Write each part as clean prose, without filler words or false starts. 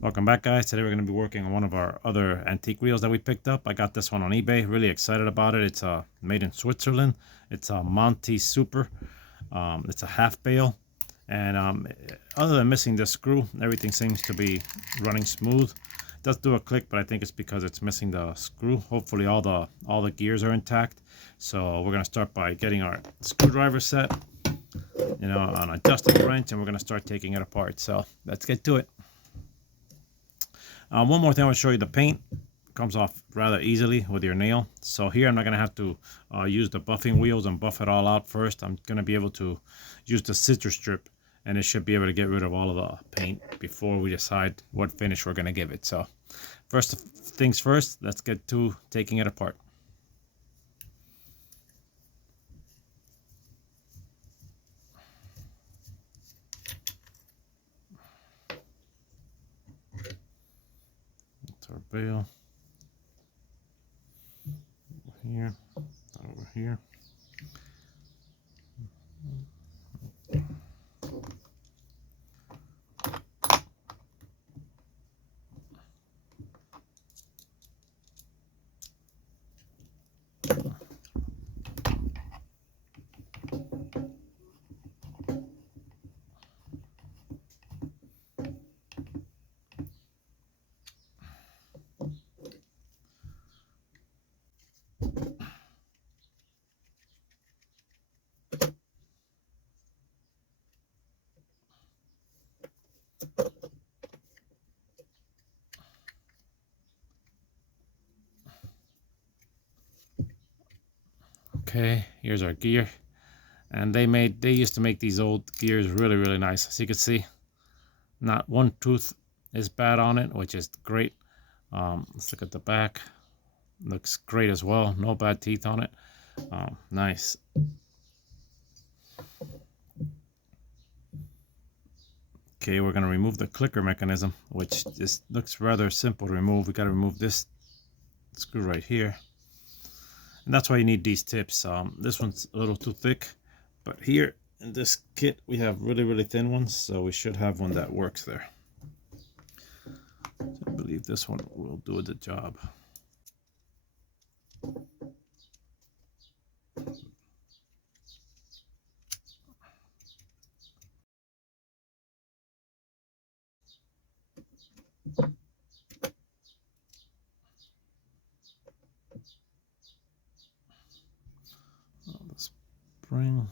Welcome back, guys. Today we're going to be working on one of our other antique reels that we picked up. I got this one on eBay. Really excited about it. It's made in Switzerland. It's a Monti-Super. It's a half bale. And other than missing this screw, everything seems to be running smooth. It does do a click, but I think it's because it's missing the screw. Hopefully all the gears are intact. So we're going to start by getting our screwdriver set, an adjusting wrench, and we're going to start taking it apart. So let's get to it. One more thing, I want to show you the paint. It comes off rather easily with your nail. So here I'm not going to have to use the buffing wheels and buff it all out first. I'm going to be able to use the scissor strip, and it should be able to get rid of all of the paint before we decide what finish we're going to give it. So first things first, let's get to taking it apart. Our bale over here. Okay, here's our gear, and they used to make these old gears really nice. As you can see, not one tooth is bad on it, which is great. Let's look at the back. Looks great as well. No bad teeth on it. Nice. Okay, we're gonna remove the clicker mechanism, which just looks rather simple to remove. We gotta remove this screw right here. And that's why you need these tips. This one's a little too thick, but here in this kit we have really thin ones, so we should have one that works there. So I believe this one will do the job. The spring.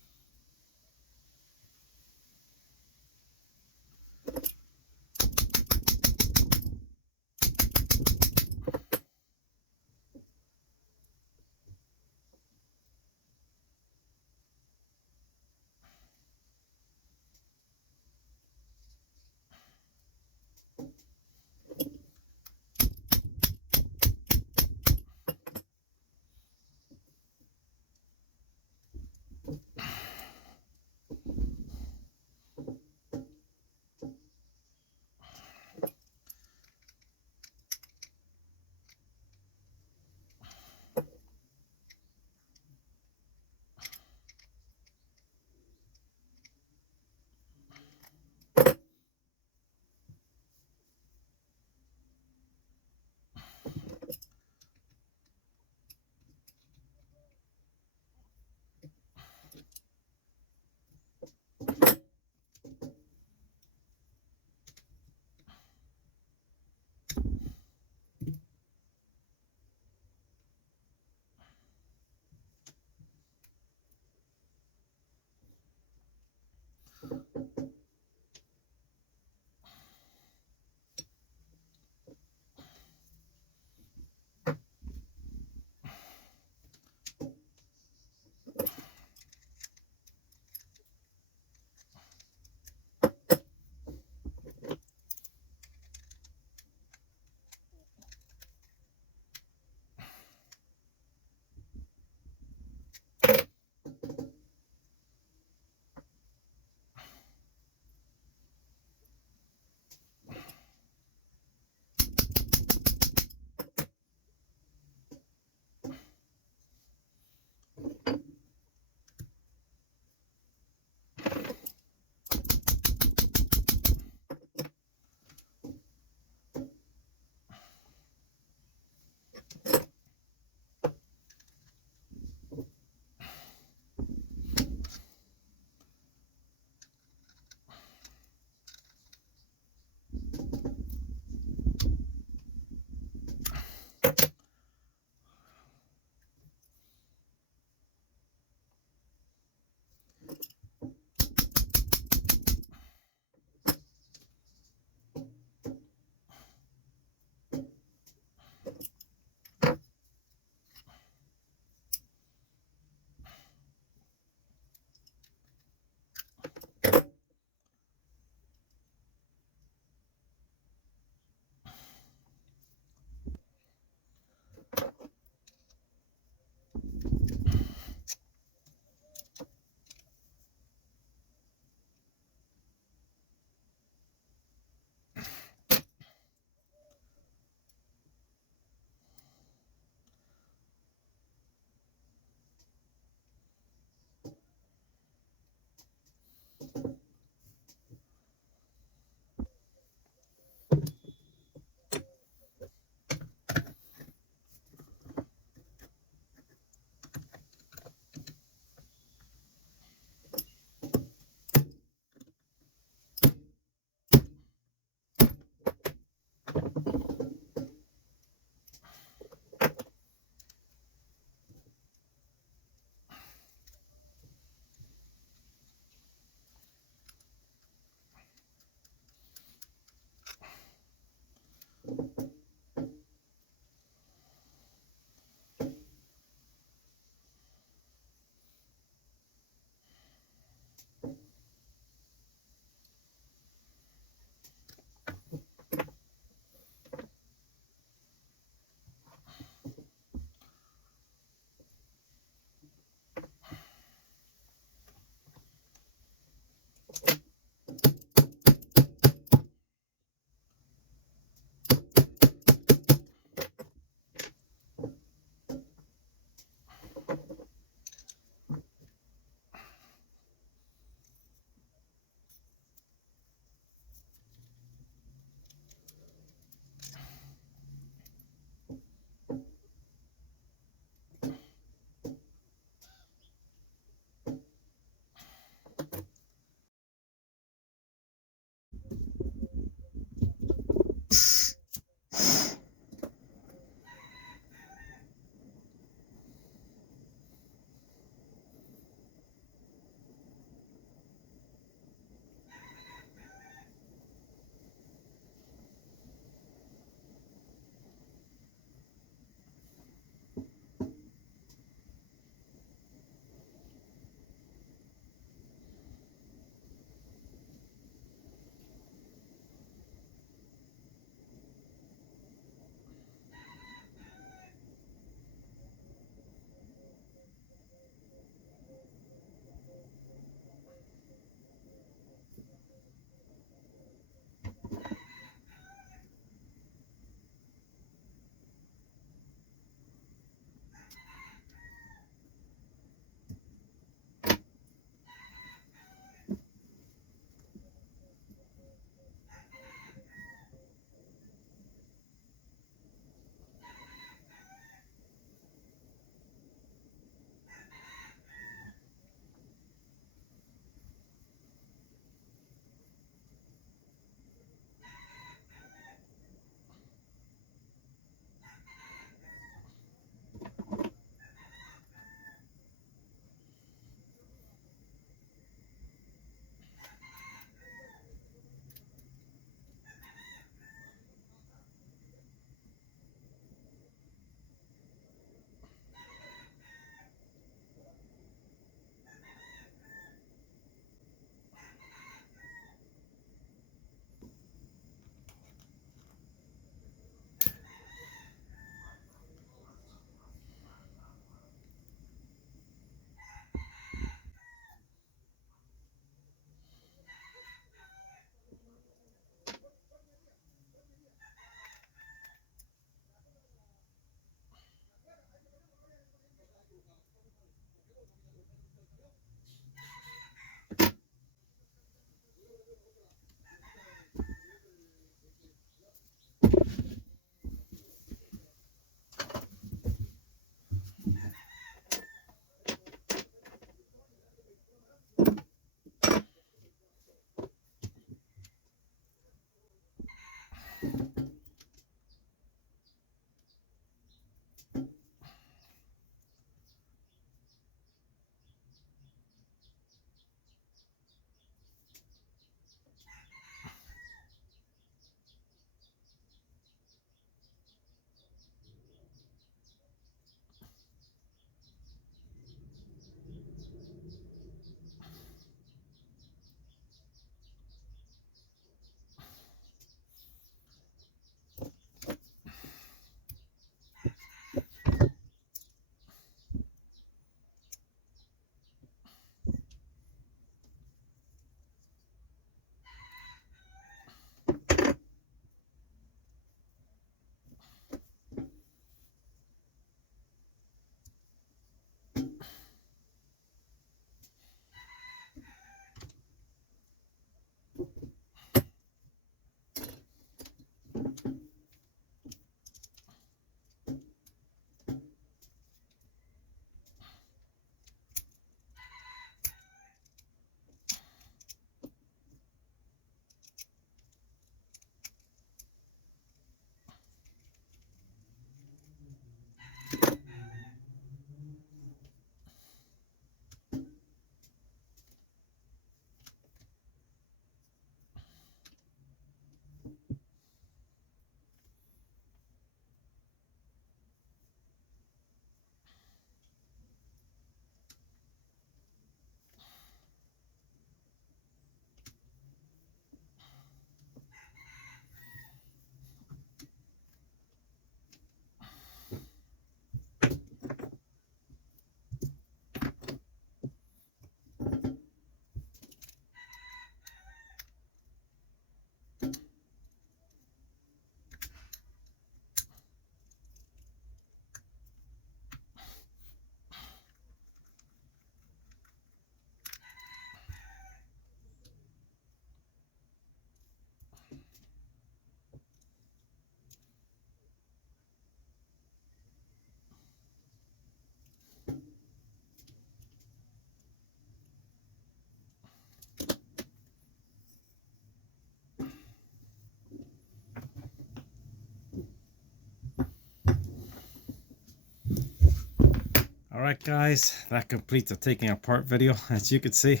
Alright guys, that completes the taking apart video. As you can see,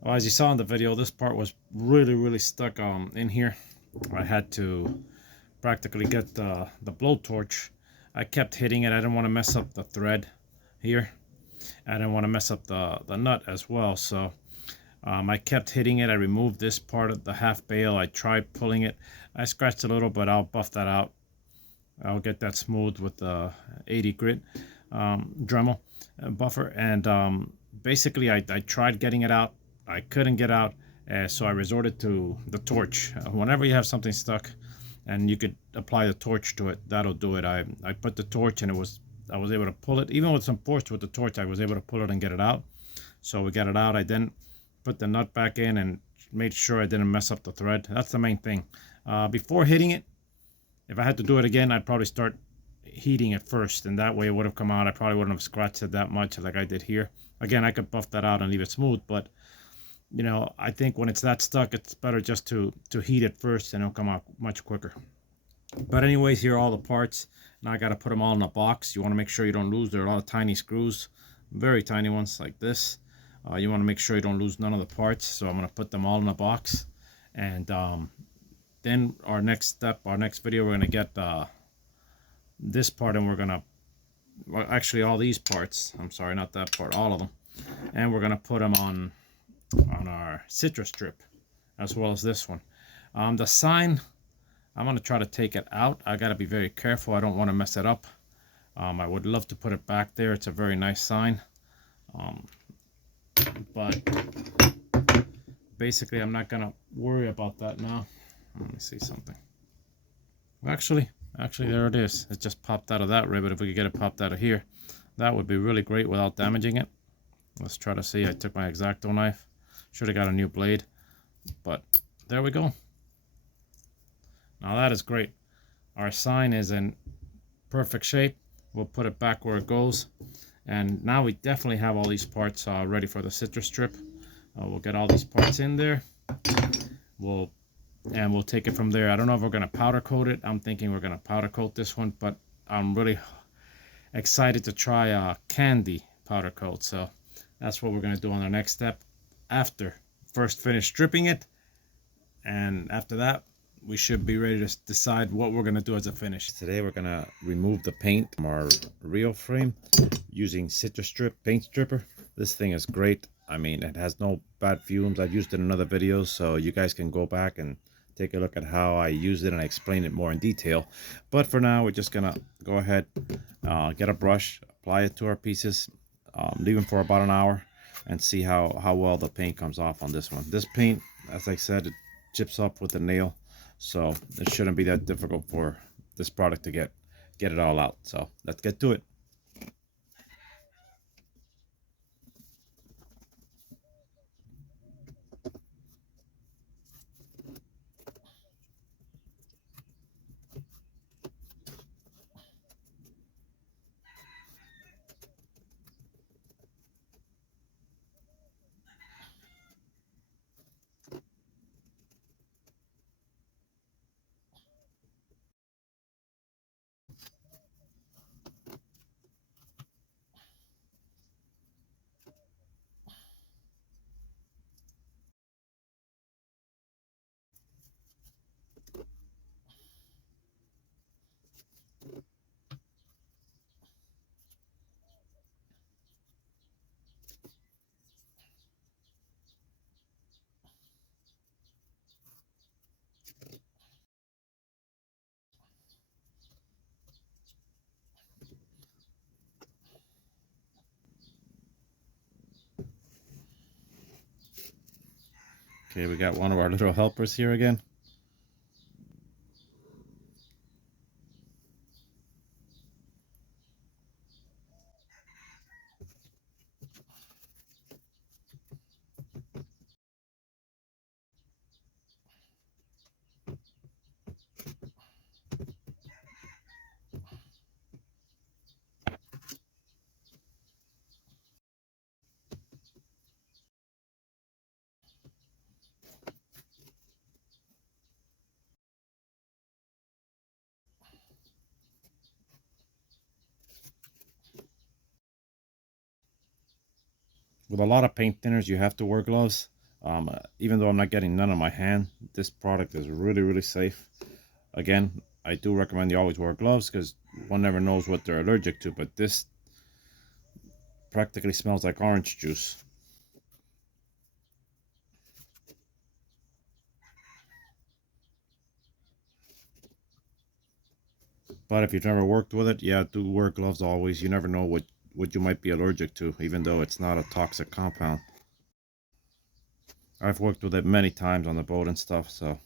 well, as you saw in the video, this part was really stuck in here. I had to practically get the blowtorch. I kept hitting it. I didn't want to mess up the thread here. I didn't want to mess up the nut as well, so I kept hitting it. I removed this part of the half bale. I tried pulling it. I scratched a little, but I'll buff that out. I'll get that smooth with the 80 grit Dremel buffer. And basically I tried getting it out. I couldn't get out, so I resorted to the torch. Whenever you have something stuck and you could apply the torch to it, that'll do it. I put the torch and I was able to pull it. Even with some force with the torch, I was able to pull it and get it out. So we got it out. I then put the nut back in and made sure I didn't mess up the thread. That's the main thing. Before hitting it, if I had to do it again, I'd probably start heating it first, and that way it would have come out. I probably wouldn't have scratched it that much like I did here. Again, I could buff that out and leave it smooth, but you know, I think when it's that stuck, it's better just to heat it first, and it'll come out much quicker. But anyways, here are all the parts. Now I got to put them all in a box. You want to make sure you don't lose. There are a lot of tiny screws, very tiny ones like this. You want to make sure you don't lose none of the parts. So I'm going to put them all in a box. And then our next step, our next video, we're going to get this part, and we're going to, well, actually all these parts, I'm sorry, not that part, all of them. And we're going to put them on our citrus strip, as well as this one. The sign, I'm going to try to take it out. I got to be very careful. I don't want to mess it up. I would love to put it back there. It's a very nice sign. But basically, I'm not going to worry about that now. Let me see something. Actually, there it is. It just popped out of that rivet. If we could get it popped out of here, that would be really great without damaging it. Let's try to see. I took my X-Acto knife. Should have got a new blade. But there we go. Now that is great. Our sign is in perfect shape. We'll put it back where it goes. And now we definitely have all these parts ready for the citrus strip. We'll get all these parts in there. We'll take it from there. I don't know if we're going to powder coat it. I'm thinking we're going to powder coat this one, but I'm really excited to try a candy powder coat. So that's what we're going to do on our next step after first finish stripping it. And after that, we should be ready to decide what we're going to do as a finish. Today we're going to remove the paint from our reel frame using citrus strip paint stripper. This thing is great. I mean, it has no bad fumes. I've used it in other videos, so you guys can go back and take a look at how I use it and I explain it more in detail. But for now, we're just going to go ahead, get a brush, apply it to our pieces, leave them for about an hour, and see how well the paint comes off on this one. This paint, as I said, it chips up with the nail, so it shouldn't be that difficult for this product to get it all out. So let's get to it. Okay, we got one of our little helpers here again. With a lot of paint thinners, you have to wear gloves. Even though I'm not getting none on my hand, this product is really, really safe. Again, I do recommend you always wear gloves because one never knows what they're allergic to, but this practically smells like orange juice. But if you've never worked with it, yeah, do wear gloves always. You never know what you might be allergic to, even though it's not a toxic compound. I've worked with it many times on the boat and stuff, so.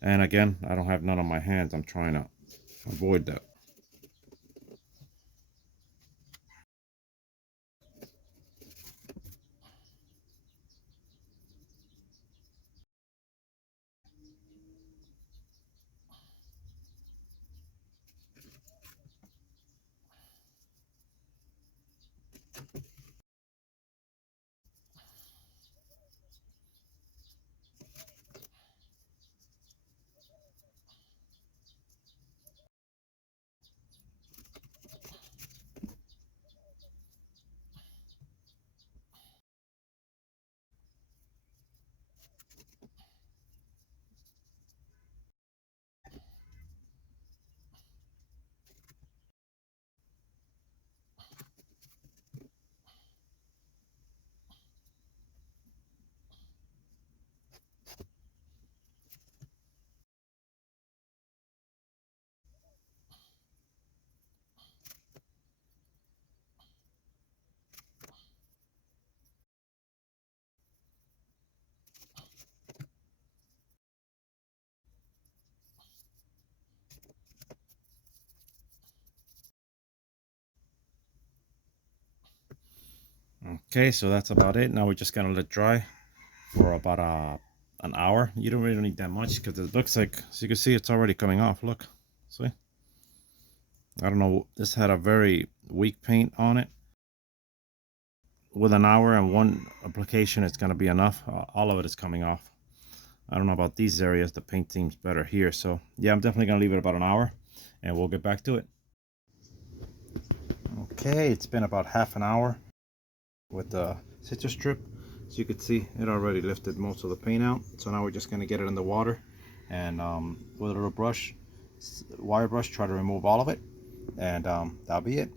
And again, I don't have none on my hands. I'm trying to avoid that. Okay, so that's about it. Now we're just gonna let dry for about an hour. You don't really need that much because it looks like, so you can see it's already coming off. Look, see? I don't know. This had a very weak paint on it. With an hour and one application, it's gonna be enough. All of it is coming off. I don't know about these areas. The paint seems better here. So yeah, I'm definitely gonna leave it about an hour, and we'll get back to it. Okay, it's been about half an hour with the citrus strip. So you can see it already lifted most of the paint out. So now we're just going to get it in the water and with a little brush, wire brush, try to remove all of it, and that'll be it.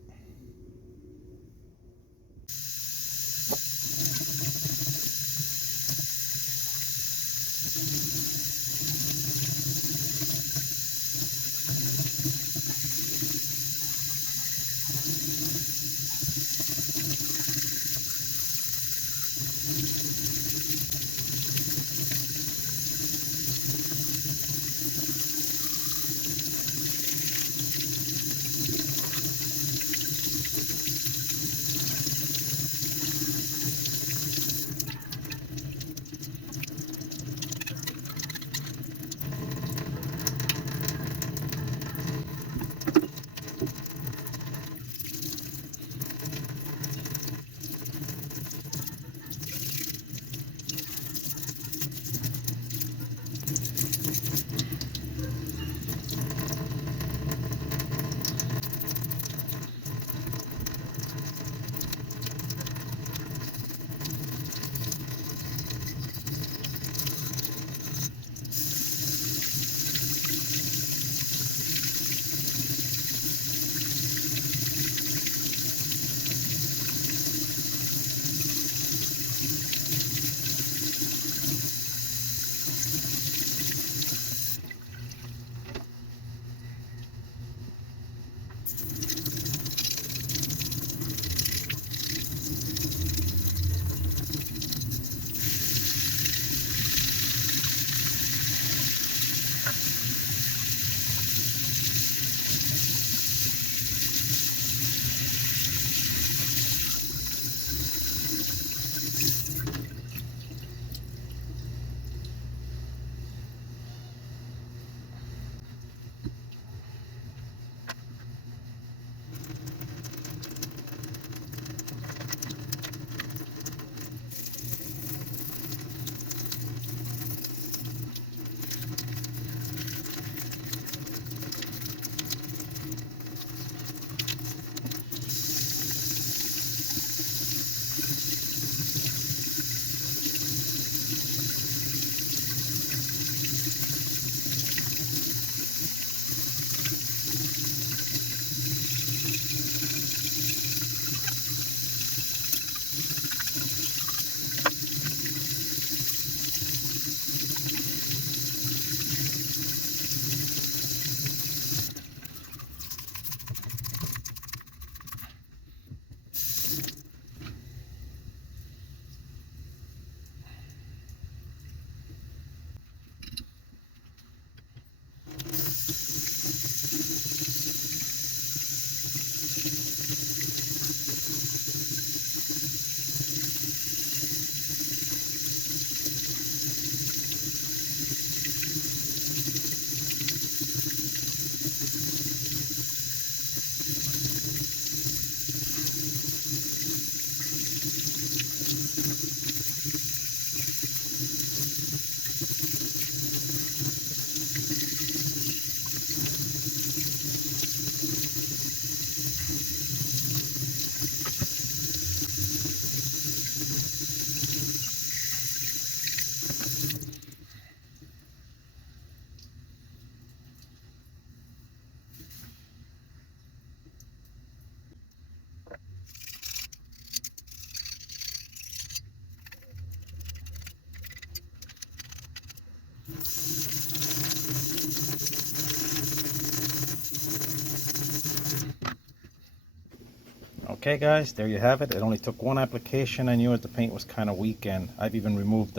Okay guys, there you have it. It only took one application. I knew that the paint was kind of weak, and I've even removed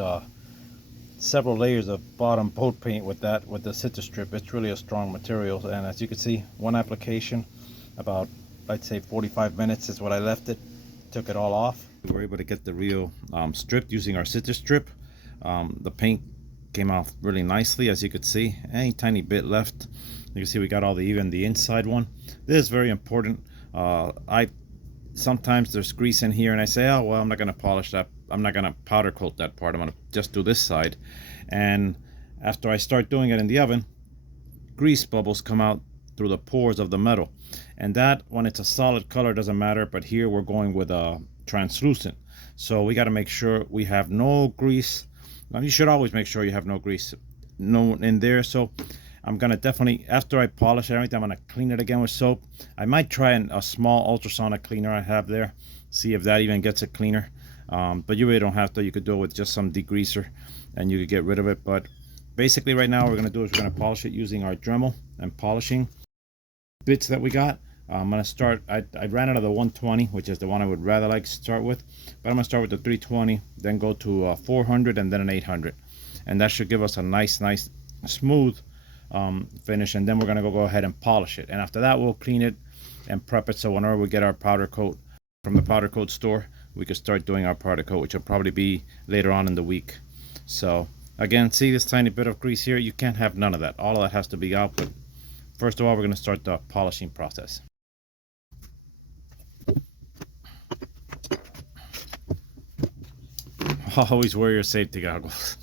several layers of bottom boat paint with the citrus strip. It's really a strong material, and as you can see, one application, about, I'd say 45 minutes is what I left it. Took it all off. We were able to get the reel stripped using our citrus strip. The paint came off really nicely, as you could see. Any tiny bit left. You can see we got even the inside one. This is very important. Sometimes there's grease in here and I say, oh well, I'm not gonna polish that, I'm not gonna powder coat that part, I'm gonna just do this side. And after I start doing it in the oven, grease bubbles come out through the pores of the metal, and that, when it's a solid color, doesn't matter. But here we're going with a translucent, so we got to make sure we have no grease. Now, you should always make sure you have no grease in there. So I'm gonna definitely, after I polish everything, I'm gonna clean it again with soap. I might try a small ultrasonic cleaner I have there, see if that even gets it cleaner. But you really don't have to. You could do it with just some degreaser and you could get rid of it. But basically right now what we're gonna do is we're gonna polish it using our Dremel and polishing bits that we got. I'm gonna start, I ran out of the 120, which is the one I would rather like to start with, but I'm gonna start with the 320, then go to 400, and then an 800, and that should give us a nice smooth finish. And then we're gonna go ahead and polish it, and after that we'll clean it and prep it, so whenever we get our powder coat from the powder coat store, we can start doing our powder coat, which will probably be later on in the week. So again, see this tiny bit of grease here? You can't have none of that. All of that has to be out. But first of all, we're going to start the polishing process. Always wear your safety goggles.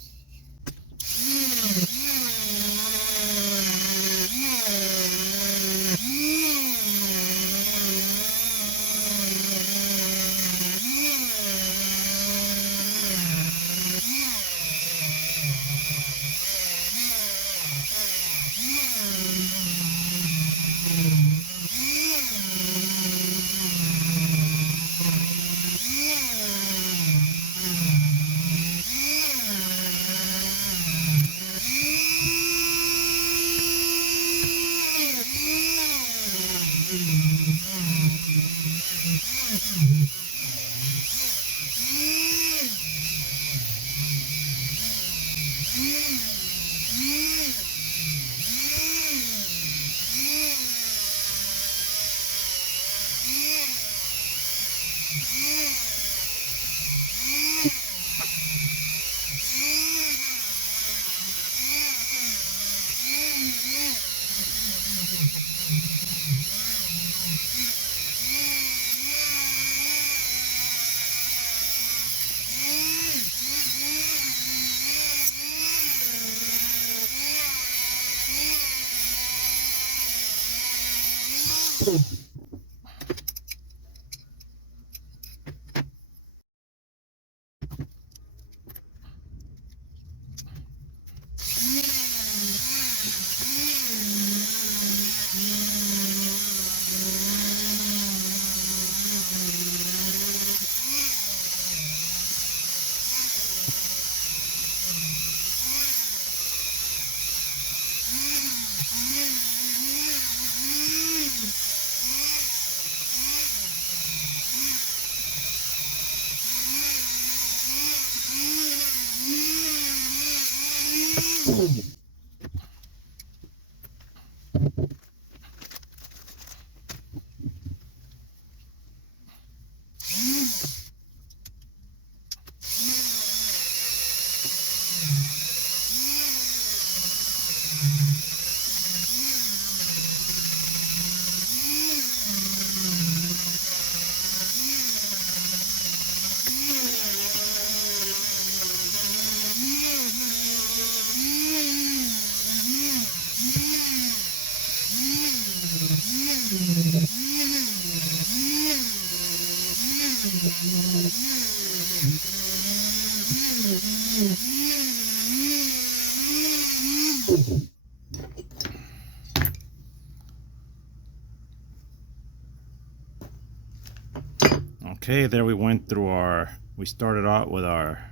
Okay, there we went through we started out with our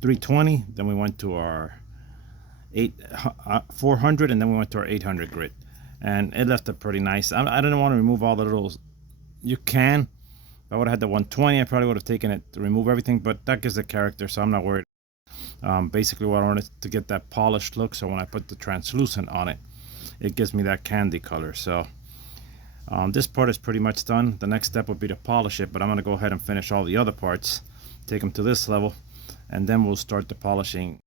320, then we went to our 400, and then we went to our 800 grit, and it left it pretty nice. I didn't want to remove all the little You can. If I would have had the 120, I probably would have taken it to remove everything, but that gives the character, so I'm not worried. Basically what I wanted to get that polished look, so when I put the translucent on it, it gives me that candy color. So this part is pretty much done. The next step would be to polish it, but I'm going to go ahead and finish all the other parts, take them to this level, and then we'll start the polishing.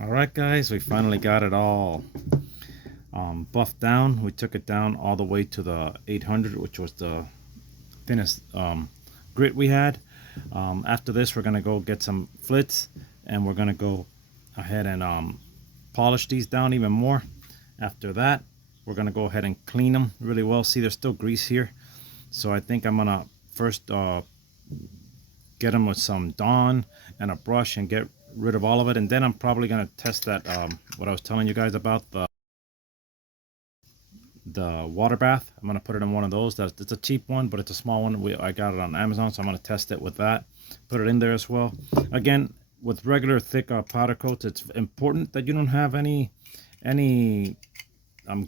Alright guys, we finally got it all buffed down. We took it down all the way to the 800, which was the thinnest grit we had. After this, we're going to go get some flits, and we're going to go ahead and polish these down even more. After that, we're going to go ahead and clean them really well. See, there's still grease here, so I think I'm going to first get them with some Dawn and a brush and get rid of all of it, and then I'm probably going to test that what I was telling you guys about, the water bath. I'm going to put it in one of those. It's a cheap one, but it's a small one. I got it on Amazon, so I'm going to test it with that, put it in there as well. Again, with regular thick powder coats, it's important that you don't have any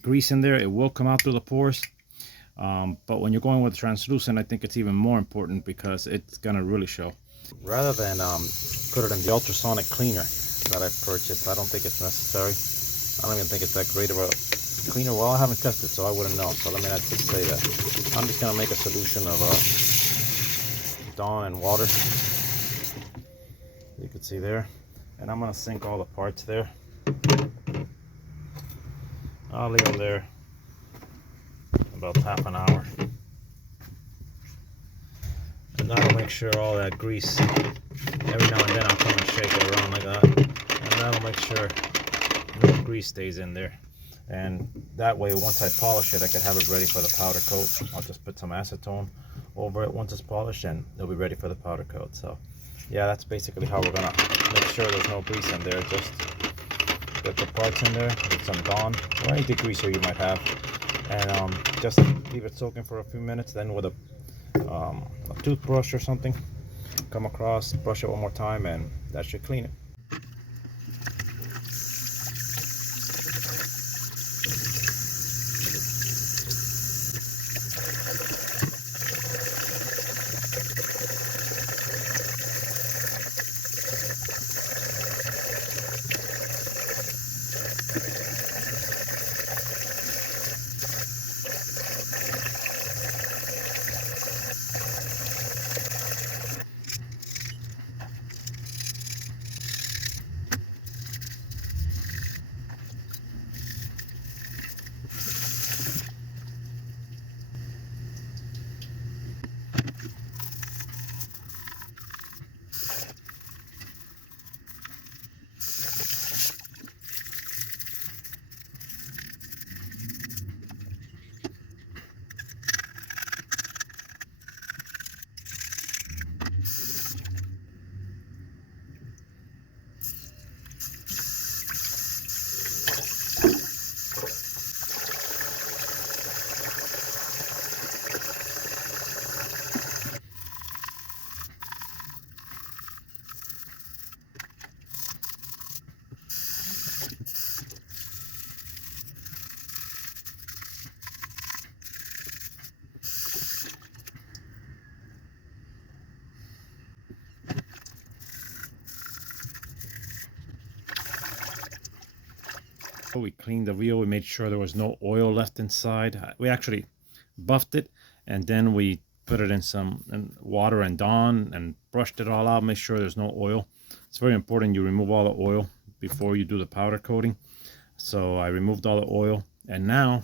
grease in there. It will come out through the pores, but when you're going with translucent, I think it's even more important because it's going to really show. Rather than put it in the ultrasonic cleaner that I purchased, I don't think it's necessary. I don't even think it's that great of a cleaner. Well, I haven't tested, so I wouldn't know, so let me not just say that. I'm just going to make a solution of Dawn and water, you can see there, and I'm going to sink all the parts there. I'll leave them there about half an hour, and that'll make sure all that grease, every now and then I'll come and shake it around like that, and that'll make sure no grease stays in there. And that way, once I polish it, I can have it ready for the powder coat. I'll just put some acetone over it once it's polished, and it'll be ready for the powder coat. So yeah, that's basically how we're gonna make sure there's no grease in there. Just get the parts in there with some Dawn or any degreaser you might have, and just leave it soaking for a few minutes. Then with a toothbrush or something, come across, brush it one more time, and that should clean it. We cleaned the reel. We made sure there was no oil left inside. We actually buffed it, and then we put it in some water and Dawn and brushed it all out. Make sure there's no oil. It's very important you remove all the oil before you do the powder coating. So I removed all the oil, and now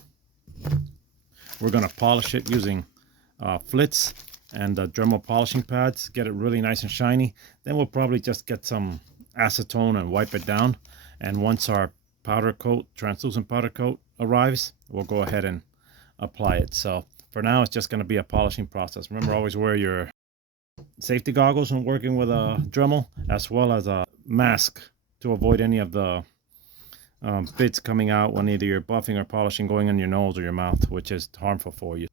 we're gonna polish it using flits and Dremel polishing pads. Get it really nice and shiny. Then we'll probably just get some acetone and wipe it down. And once our powder coat, translucent powder coat arrives, we'll go ahead and apply it. So for now, it's just going to be a polishing process. Remember, always wear your safety goggles when working with a Dremel, as well as a mask to avoid any of the bits coming out when either you're buffing or polishing going in your nose or your mouth, which is harmful for you.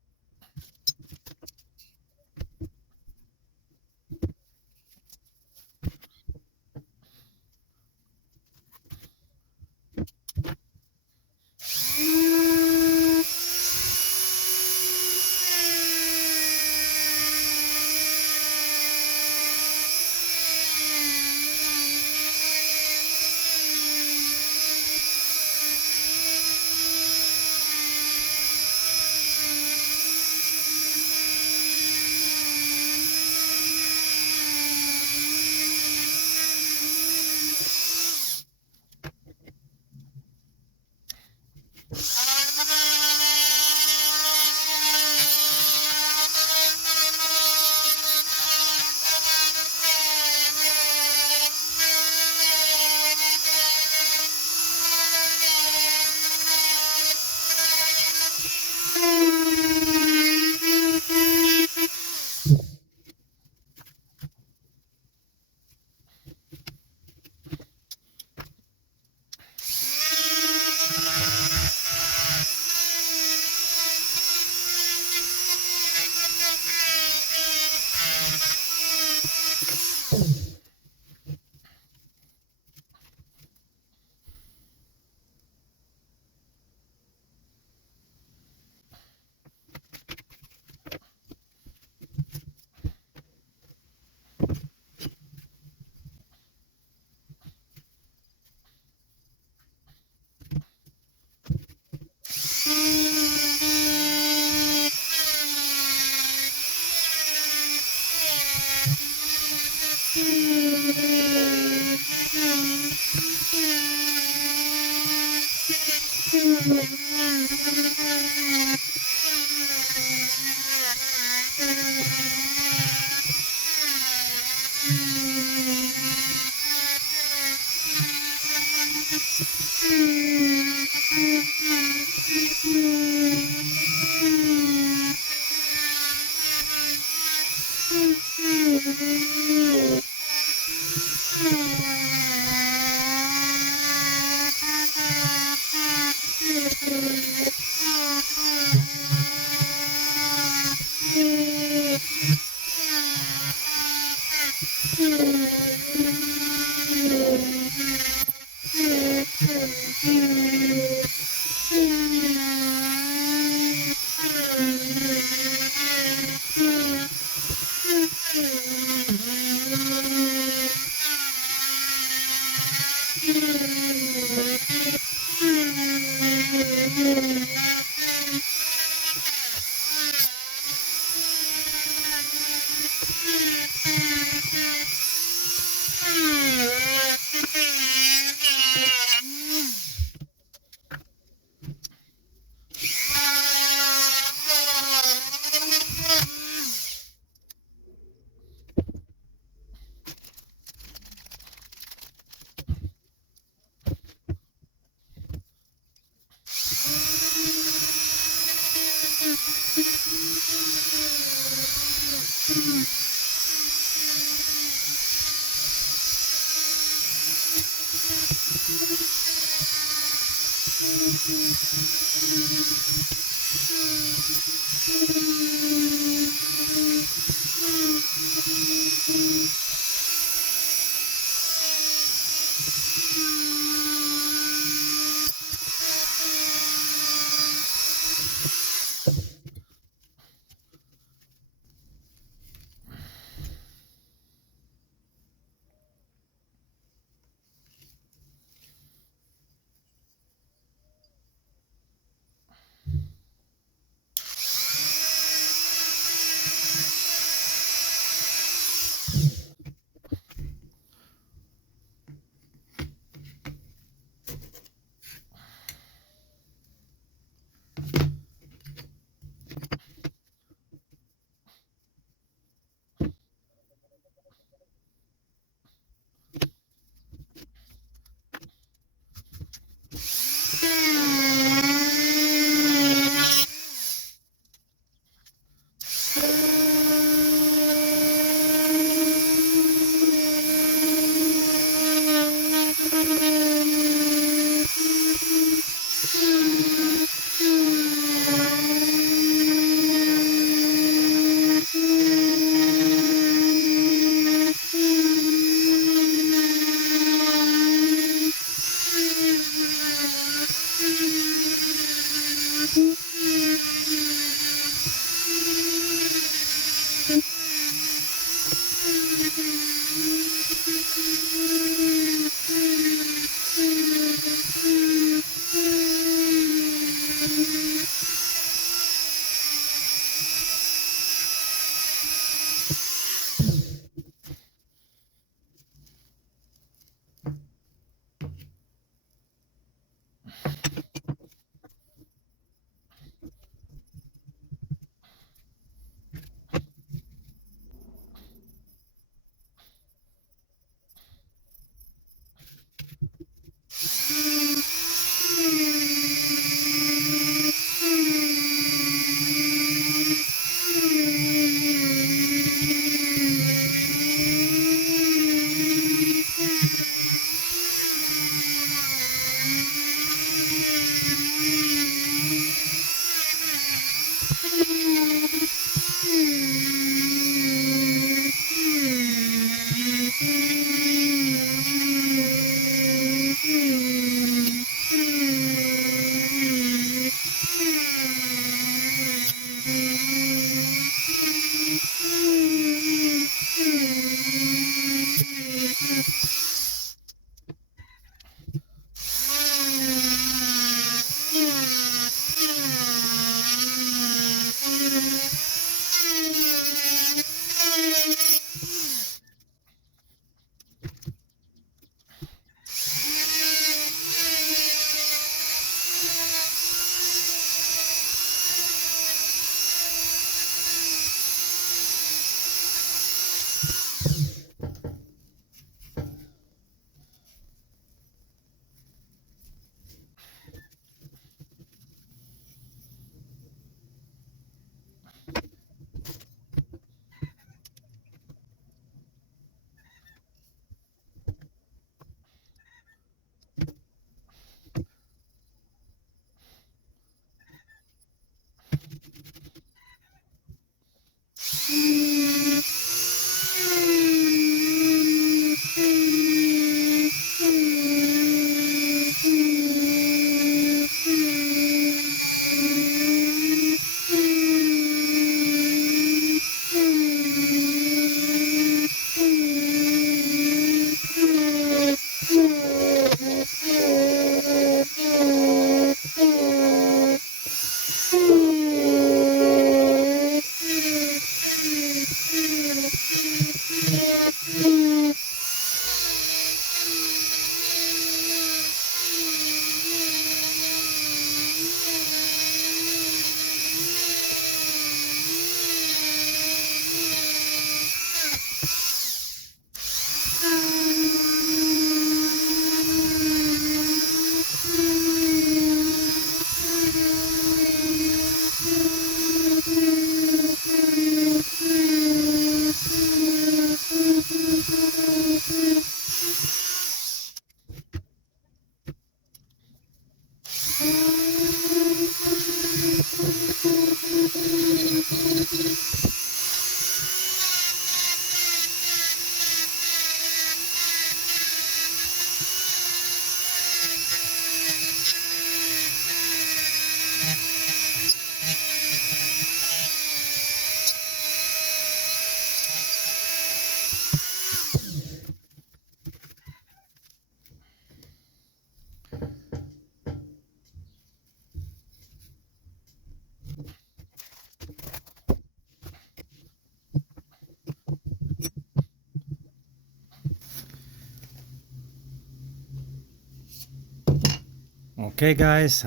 Okay guys,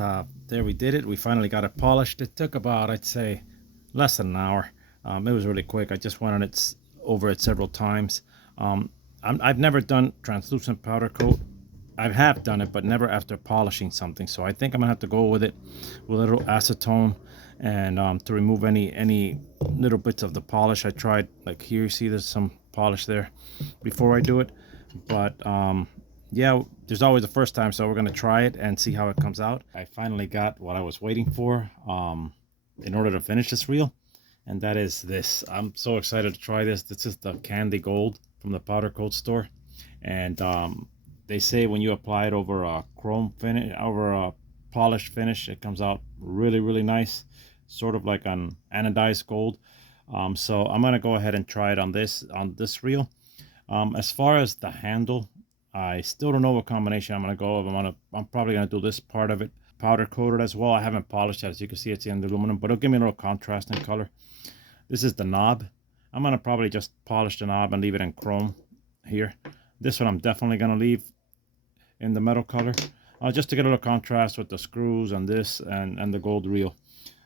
there we did it. We finally got it polished. It took about, I'd say, less than an hour. It was really quick. I just went on it over it several times. I've never done translucent powder coat. I have done it, but never after polishing something. So I think I'm gonna have to go with it with a little acetone and to remove any little bits of the polish. I tried, like here, you see there's some polish there before I do it, but yeah, there's always the first time, so we're gonna try it and see how it comes out. I finally got what I was waiting for in order to finish this reel, and that is this. I'm so excited to try this. This is the Candy Gold from the powder coat store, and they say when you apply it over a chrome finish, over a polished finish, it comes out really nice, sort of like an anodized gold. So I'm gonna go ahead and try it on this reel. As far as the handle, I still don't know what combination I'm gonna go with. I'm probably gonna do this part of it powder coated as well. I haven't polished it, as you can see it's in the aluminum, but it'll give me a little contrast in color. This is the knob. I'm gonna probably just polish the knob and leave it in chrome here. This one I'm definitely gonna leave in the metal color, just to get a little contrast with the screws and this and the gold reel.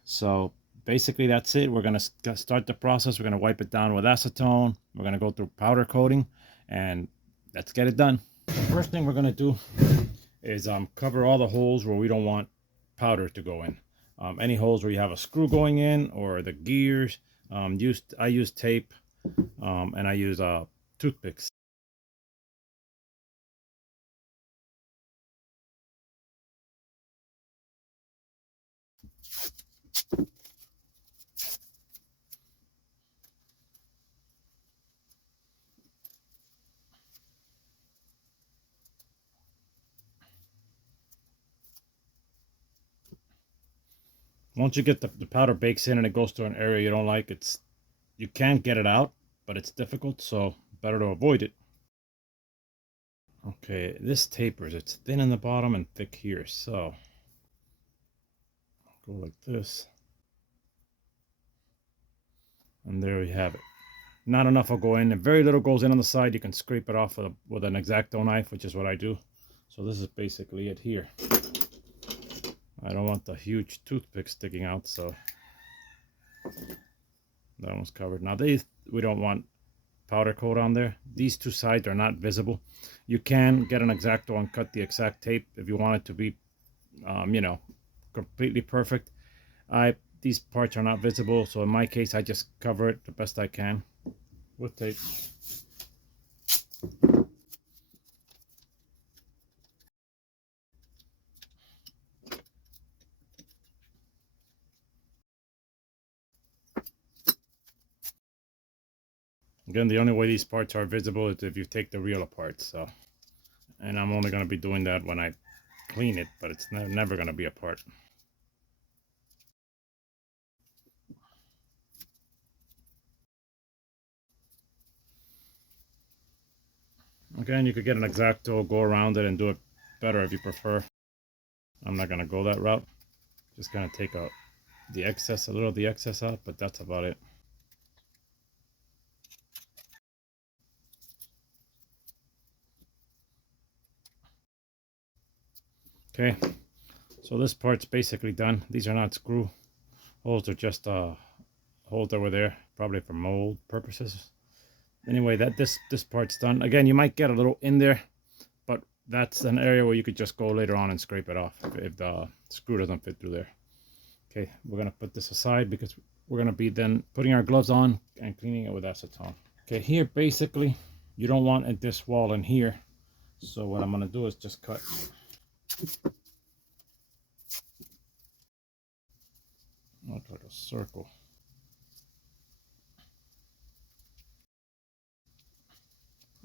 So basically that's it. We're gonna start the process. We're gonna wipe it down with acetone. We're gonna go through powder coating, and let's get it done. The first thing we're gonna do is cover all the holes where we don't want powder to go in. Any holes where you have a screw going in or the gears. I use tape and I use toothpicks. Once you get the powder bakes in and it goes to an area you don't like, you can't get it out, but it's difficult, so better to avoid it. Okay, this tapers. It's thin in the bottom and thick here, so go like this. And there we have it. Not enough will go in, and very little goes in on the side. You can scrape it off with an X-Acto knife, which is what I do. So this is basically it here. I don't want the huge toothpick sticking out, so that one's covered. Now we don't want powder coat on there. These two sides are not visible. You can get an X-Acto and cut the exact tape if you want it to be, you know, completely perfect. These parts are not visible, so in my case, I just cover it the best I can with tape. Again, the only way these parts are visible is if you take the reel apart. So, and I'm only going to be doing that when I clean it, but it's never going to be apart. Again, you could get an X-Acto, go around it and do it better if you prefer. I'm not going to go that route. Just going to take a little of the excess out, but that's about it. Okay, so this part's basically done. These are not screw holes, they're just holes that were there, probably for mold purposes. Anyway, this part's done. Again, you might get a little in there, but that's an area where you could just go later on and scrape it off if the screw doesn't fit through there. Okay, we're gonna put this aside because we're gonna be then putting our gloves on and cleaning it with acetone. Okay, here basically you don't want this wall in here, so what I'm gonna do is just cut. I'll try to circle.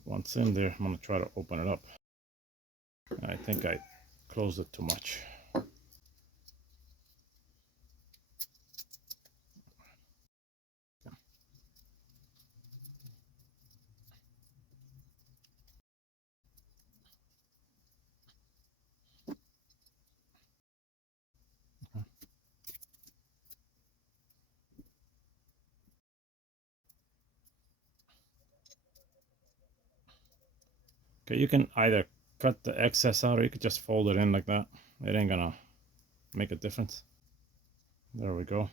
Once in there, I'm gonna try to open it up. I think I closed it too much. Okay, you can either cut the excess out or you could just fold it in like that. It ain't gonna make a difference. There we go.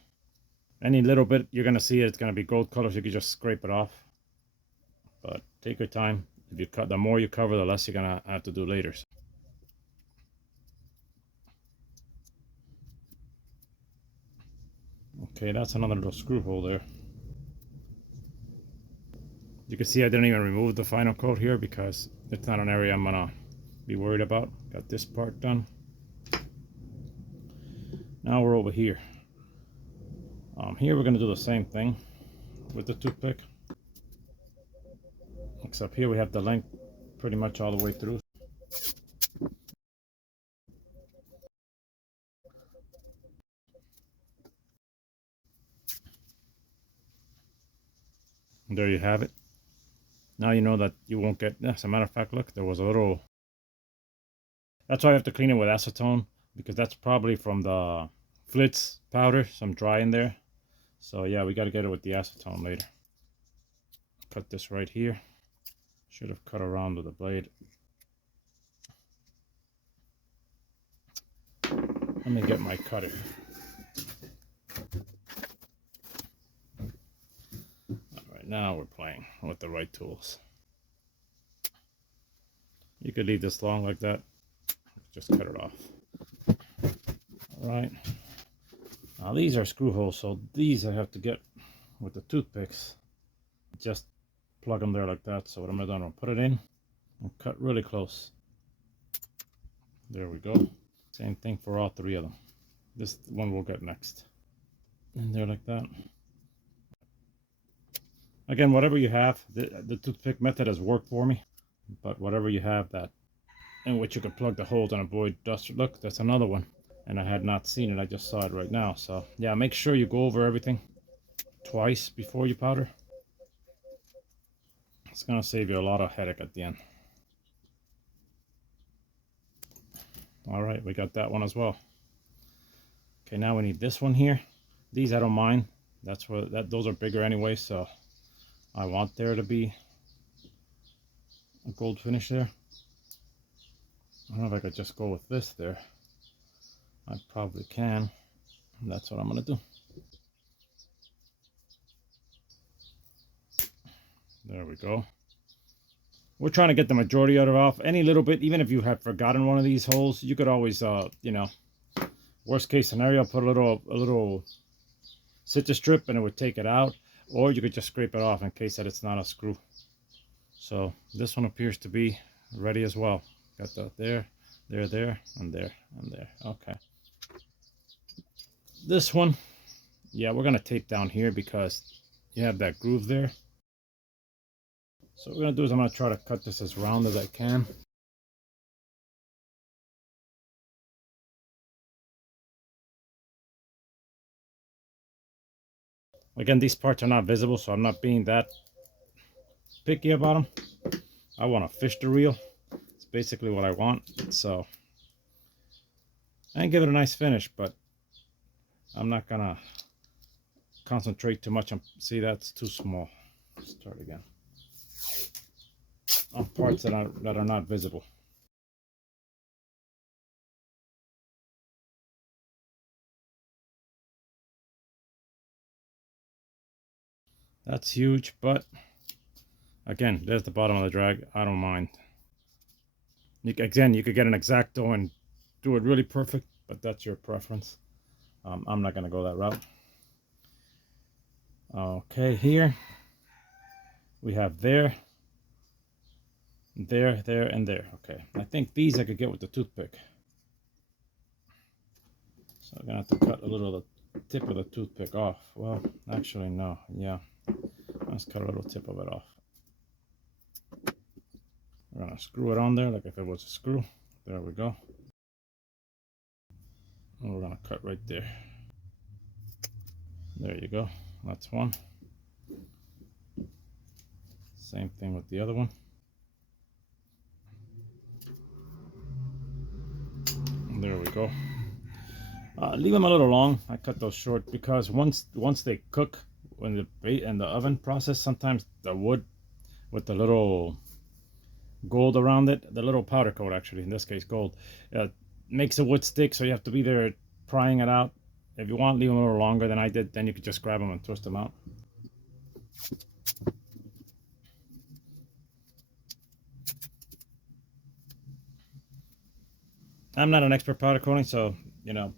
Any little bit you're gonna see it's gonna be gold color, so you could just scrape it off. But take your time. If you cut, the more you cover, the less you're gonna have to do later. Okay, that's another little screw hole there. You can see I didn't even remove the final coat here because it's not an area I'm gonna be worried about. Got this part done. Now we're over here. Here we're gonna do the same thing with the toothpick, except here we have the length pretty much all the way through. And there you have it. Now you know that you won't get, as a matter of fact, look, there was a little, that's why I have to clean it with acetone, because that's probably from the Flitz powder, some dry in there. So yeah, we got to get it with the acetone later. Cut this right here. Should have cut around with the blade. Let me get my cutter. Alright, now we're playing with the right tools. You could leave this long like that. just cut it off. All right. Now these are screw holes, so these I have to get with the toothpicks. Just plug them there like that. So what I'm gonna do, I'm gonna put it in and cut really close. There we go. Same thing for all three of them. This one we'll get next. In there like that. Again, whatever you have, the toothpick method has worked for me, but whatever you have that in which you can plug the holes and avoid dust. Look, that's another one, and I had not seen it. I just saw it right now. So yeah, make sure you go over everything twice before you powder. It's gonna save you a lot of headache at the end. All right, we got that one as well. Okay, now we need this one here. These I don't mind. That's where those are bigger anyway, so I want there to be a gold finish there. I don't know if I could just go with this there. I probably can. That's what I'm gonna do. There we go. We're trying to get the majority of it off. Any little bit, even if you had forgotten one of these holes, you could always, you know, worst case scenario, put a little citrus strip and it would take it out, or you could just scrape it off in case that it's not a screw. So this one appears to be ready as well. Got that there, and there, and there. Okay. This one, yeah, we're gonna tape down here because you have that groove there. So what we're gonna do is I'm gonna try to cut this as round as I can. Again, these parts are not visible, so I'm not being that picky about them. I want to fish the reel. It's basically what I want. So and give it a nice finish, but I'm not gonna concentrate too much on. See, that's too small. Start again. On parts that are not visible. That's huge, but again, there's the bottom of the drag. I don't mind. Again, you could get an X-Acto and do it really perfect, but that's your preference. I'm not gonna go that route. Okay, here we have there, and there. Okay, I think these I could get with the toothpick. So I'm gonna have to cut a little of the tip of the toothpick off. Well, actually no, yeah. Let's cut a little tip of it off. We're gonna screw it on there like if it was a screw. There we go. And we're gonna cut right there. There you go. That's one. Same thing with the other one. And there we go. Leave them a little long. I cut those short because once they cook in the oven process, sometimes the wood with the little gold around it, the little powder coat actually, in this case gold, makes the wood stick, so you have to be there prying it out. If you want, leave them a little longer than I did, then you could just grab them and twist them out. I'm not an expert powder coating, so you know,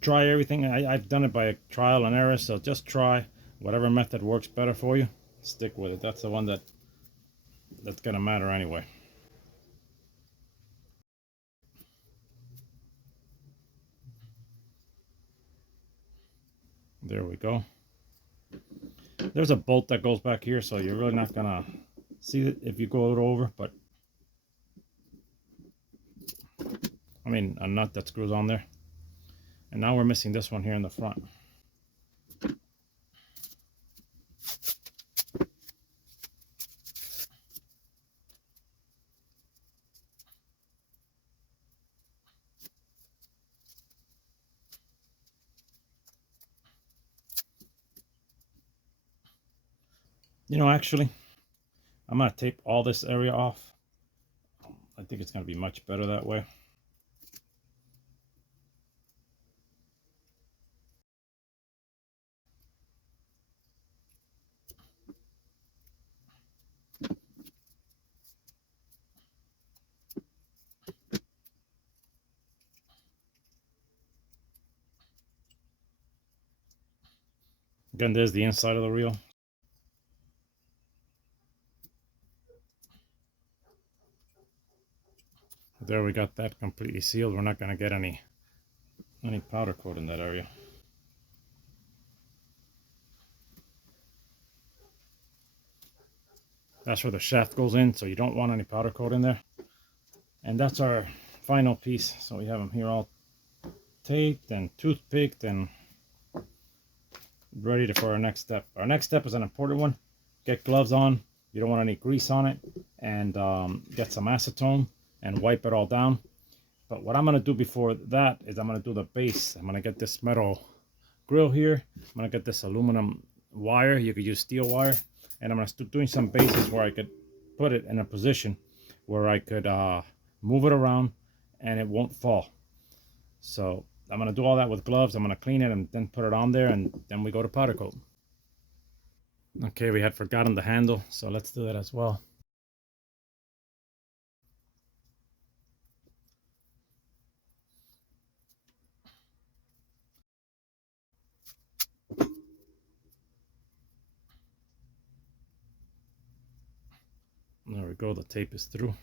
try everything. I've done it by trial and error, so just try whatever method works better for you. Stick with it. That's the one that's gonna matter anyway. There we go. There's a bolt that goes back here, so you're really not gonna see it if you go it over, but I mean a nut that screws on there. And now we're missing this one here in the front. You know, actually, I'm gonna tape all this area off. I think it's gonna be much better that way. Again, there's the inside of the reel. There, we got that completely sealed. We're not going to get any powder coat in that area. That's where the shaft goes in, so you don't want any powder coat in there. And that's our final piece. So we have them here all taped and toothpicked and ready for our next step. Our next step is an important one. Get gloves on. You don't want any grease on it. And get some acetone and wipe it all down. But what I'm going to do before that is I'm going to do the base. I'm going to get this metal grill here. I'm going to get this aluminum wire. You could use steel wire. And I'm going to start doing some bases where I could put it in a position where I could move it around and it won't fall. So I'm going to do all that with gloves. I'm going to clean it and then put it on there, and then we go to powder coat. Okay, we had forgotten the handle, so let's do that as well. There we go, the tape is through.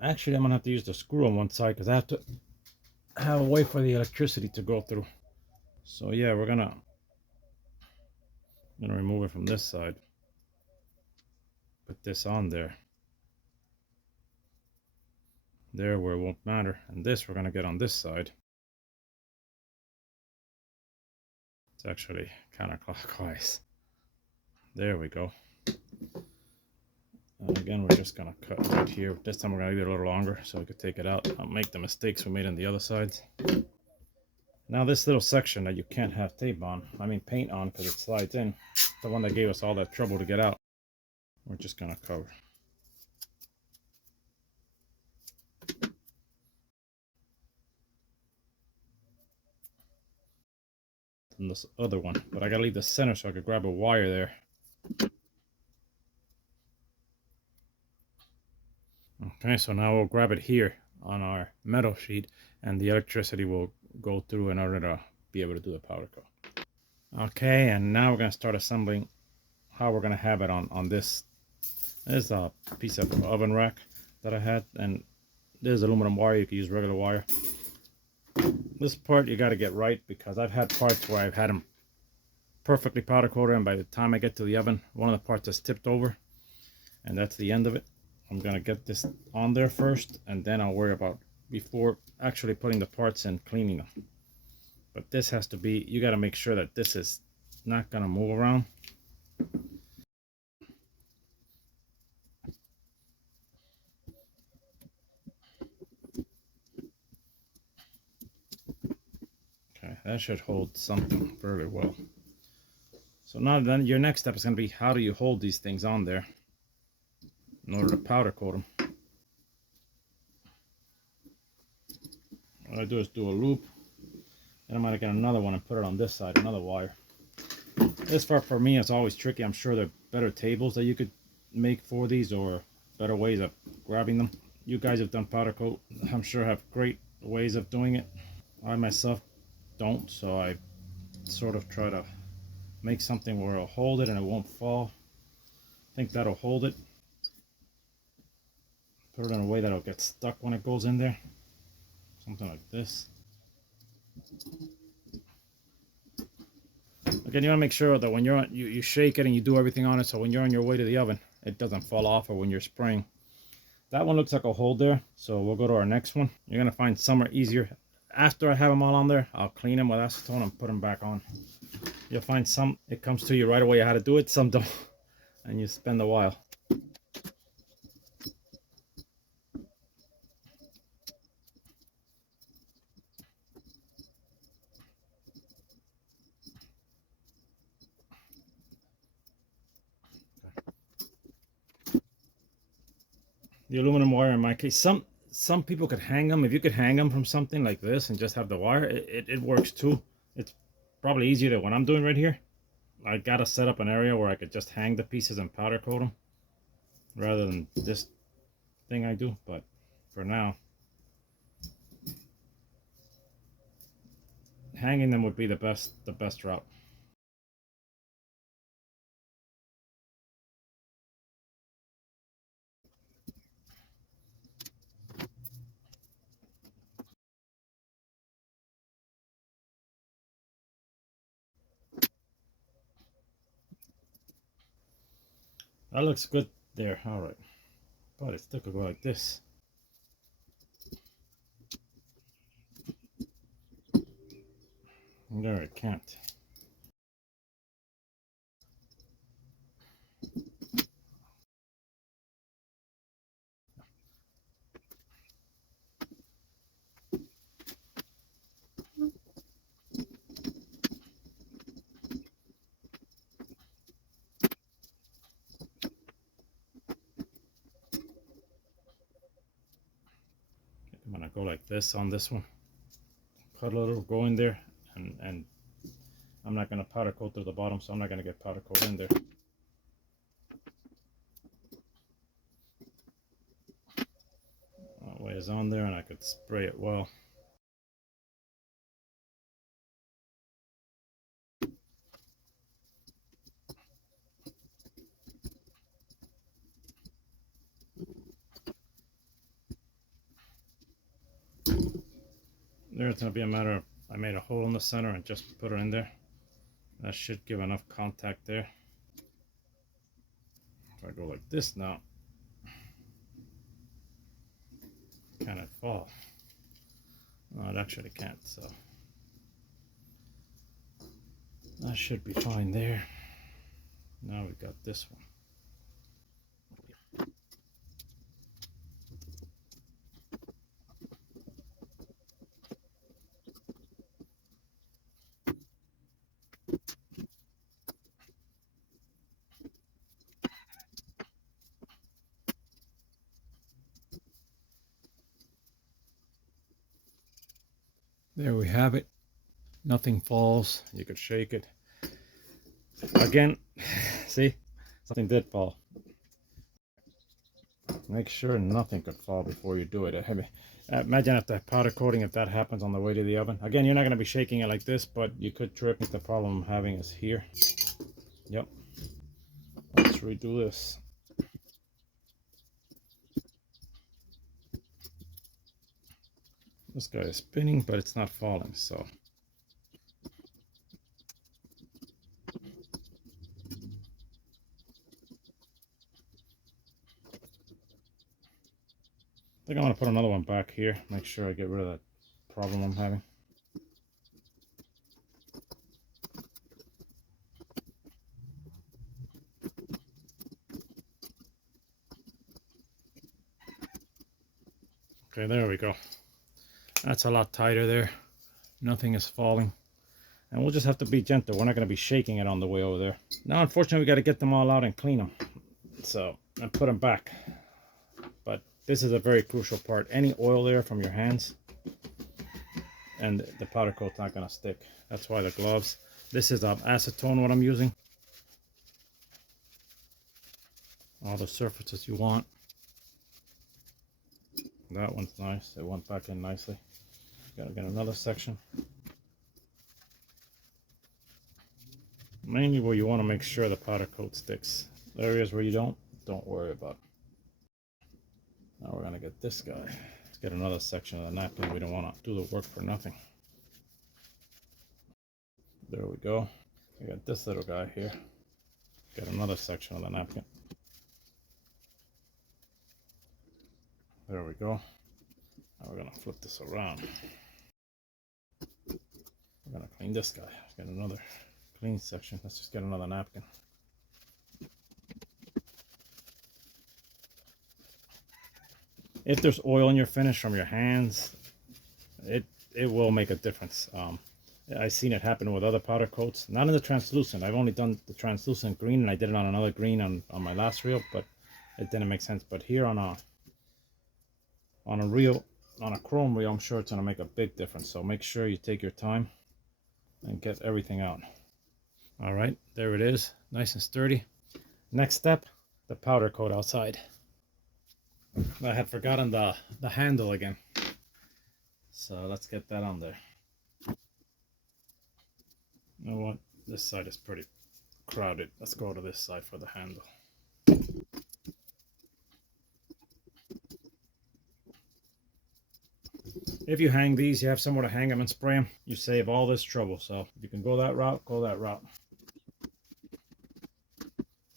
Actually, I'm gonna have to use the screw on one side because I have to have a way for the electricity to go through. So yeah, we're gonna remove it from this side. Put this on there. There where it won't matter. And this we're gonna get on this side. It's actually counterclockwise. There we go. And again, we're just gonna cut right here. This time we're gonna leave it a little longer so we could take it out. I'll make the mistakes we made on the other sides. Now this little section that you can't have tape on, I mean paint on because it slides in, the one that gave us all that trouble to get out, we're just gonna cover. And this other one, but I gotta leave the center so I could grab a wire there. Okay, so now we'll grab it here on our metal sheet and the electricity will go through in order to be able to do the powder coat. Okay, and now we're gonna start assembling how we're gonna have it on this. There's a piece of oven rack that I had, and there's aluminum wire. You can use regular wire. This part you got to get right because I've had parts where I've had them perfectly powder coated, and by the time I get to the oven, one of the parts is tipped over, and that's the end of it. I'm gonna get this on there first, and then I'll worry about before actually putting the parts in, cleaning them. But this has to be, you got to make sure that this is not gonna move around. Okay, that should hold something fairly well. So now then your next step is going to be how do you hold these things on there in order to powder coat them. What I do is do a loop, and I'm going to get another one and put it on this side, another wire. This part for me is always tricky. I'm sure there are better tables that you could make for these or better ways of grabbing them. You guys have done powder coat, I'm sure have great ways of doing it. I myself don't, so I sort of try to make something where it'll hold it and it won't fall. I think that'll hold it. Put it in a way that it'll get stuck when it goes in there. Something like this. Again, you want to make sure that when you're on, you shake it and you do everything on it, so when you're on your way to the oven, it doesn't fall off, or when you're spraying. That one looks like a hold there, so we'll go to our next one. You're going to find some are easier. After I have them all on there, I'll clean them with acetone and put them back on. You'll find some, it comes to you right away how to do it, some don't, and you spend a while. The aluminum wire in my case, some people could hang them. If you could hang them from something like this and just have the wire, it works too. It's probably easier than what I'm doing right here. I gotta set up an area where I could just hang the pieces and powder coat them rather than this thing I do, but for now hanging them would be the best route. That looks good there. All right, but it still could go like this. There, it can't. I'm gonna go like this on this one. Cut a little, go in there, and I'm not gonna powder coat through the bottom, so I'm not gonna get powder coat in there. That way is on there, and I could spray it well. There, it's gonna be a matter of, I made a hole in the center and just put it in there. That should give enough contact there. If I go like this now, can it fall? No, it actually can't, so that should be fine there. Now we got this one. There we have it. Nothing falls. You could shake it. Again, see? Something did fall. Make sure nothing could fall before you do it. Imagine if the powder coating, if that happens on the way to the oven. Again, you're not going to be shaking it like this, but you could trip. The problem I'm having is here. Yep. Let's redo this. This guy is spinning, but it's not falling, so. I think I'm going to put another one back here. Make sure I get rid of that problem I'm having. Okay, there we go. That's a lot tighter there. Nothing is falling. And we'll just have to be gentle. We're not going to be shaking it on the way over there. Now, unfortunately, we got to get them all out and clean them. So, and put them back. But this is a very crucial part. Any oil there from your hands, and the powder coat's not going to stick. That's why the gloves. This is acetone, what I'm using. All the surfaces you want. That one's nice. It went back in nicely. Gotta get another section. Mainly where you want to make sure the powder coat sticks. The areas where you don't worry about. Now we're gonna get this guy. Let's get another section of the napkin. We don't want to do the work for nothing. There we go. We got this little guy here. Get another section of the napkin. There we go. Now we're gonna flip this around. We're gonna clean this guy. Let's get another clean section. Let's just get another napkin. If there's oil in your finish from your hands, it will make a difference. I've seen it happen with other powder coats. Not in the translucent. I've only done the translucent green, and I did it on another green on my last reel, but it didn't make sense. But here on a reel, on a chrome reel, I'm sure it's gonna make a big difference. So make sure you take your time and get everything out. All right, there it is, nice and sturdy. Next step, the powder coat outside. I had forgotten the handle again, so let's get that on there. You know what? This side is pretty crowded. Let's go to this side for the handle. If you hang these, you have somewhere to hang them and spray them, you save all this trouble. So if you can go that route, go that route.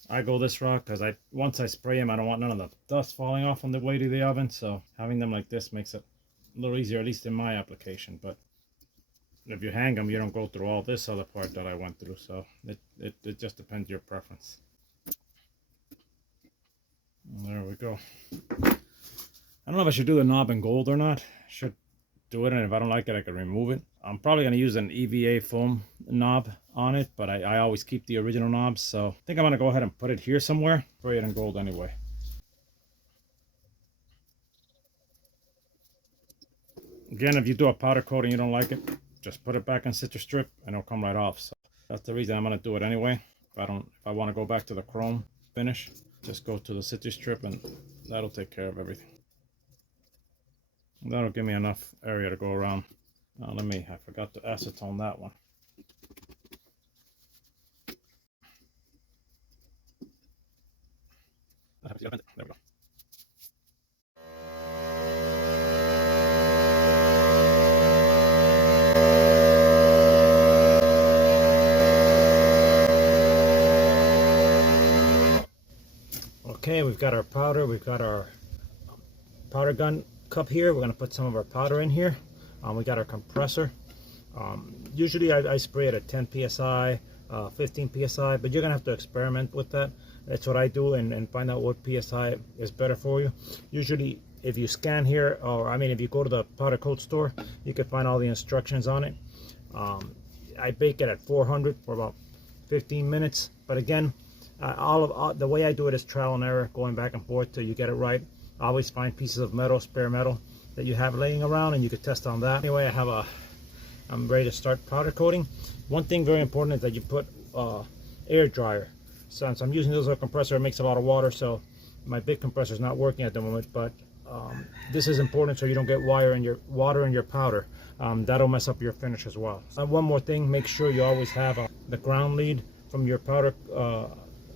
I go this route because once I spray them, I don't want none of the dust falling off on the way to the oven. So having them like this makes it a little easier, at least in my application. But if you hang them, you don't go through all this other part that I went through. So it just depends your preference. There we go. I don't know if I should do the knob in gold or not. Should do it, and if I don't like it, I can remove it. I'm probably going to use an EVA foam knob on it, but I always keep the original knobs, so I think I'm going to go ahead and put it here somewhere. Spray it in gold anyway. Again, if you do a powder coat and you don't like it, just put it back in citrus strip and it'll come right off. So that's the reason I'm going to do it anyway. If I want to go back to the chrome finish, just go to the citrus strip and that'll take care of everything. That'll give me enough area to go around. I forgot to acetone that one. There we go. Okay, we've got our powder, we've got our powder gun cup here. We're going to put some of our powder in here. We got our compressor. Usually I spray it at 10 psi, 15 psi, but you're going to have to experiment with that. That's what I do and find out what psi is better for you. Usually if you scan here, if you go to the powder coat store, you can find all the instructions on it. I bake it at 400 for about 15 minutes, but again, the way I do it is trial and error, going back and forth till you get it right. Always find pieces of metal, spare metal that you have laying around, and you could test on that. Anyway, I'm ready to start powder coating. One thing very important is that you put air dryer. Since I'm using this little compressor, it makes a lot of water, so my big compressor is not working at the moment. But this is important so you don't get water in your powder. That'll mess up your finish as well. One more thing: make sure you always have the ground lead from your powder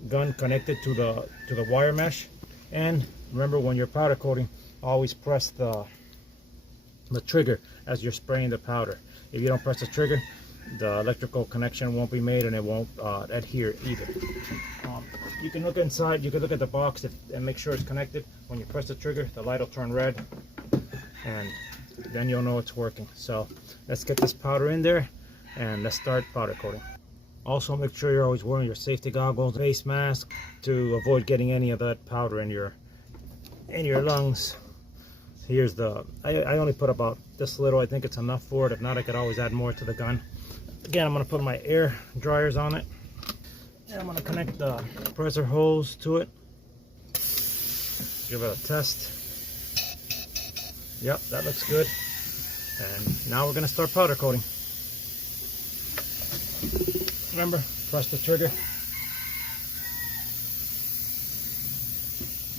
gun connected to the wire mesh. And remember, when you're powder coating, always press the trigger as you're spraying the powder. If you don't press the trigger, the electrical connection won't be made and it won't adhere either. You can look inside, you can look at the box and make sure it's connected. When you press the trigger, the light will turn red and then you'll know it's working. So let's get this powder in there and let's start powder coating. Also, make sure you're always wearing your safety goggles, face mask, to avoid getting any of that powder in your lungs. Here's I only put about this little. I think it's enough for it. If not, I could always add more to the gun. Again, I'm going to put my air dryers on it. And I'm going to connect the compressor hose to it. Give it a test. Yep, that looks good. And now we're going to start powder coating. Remember, press the trigger.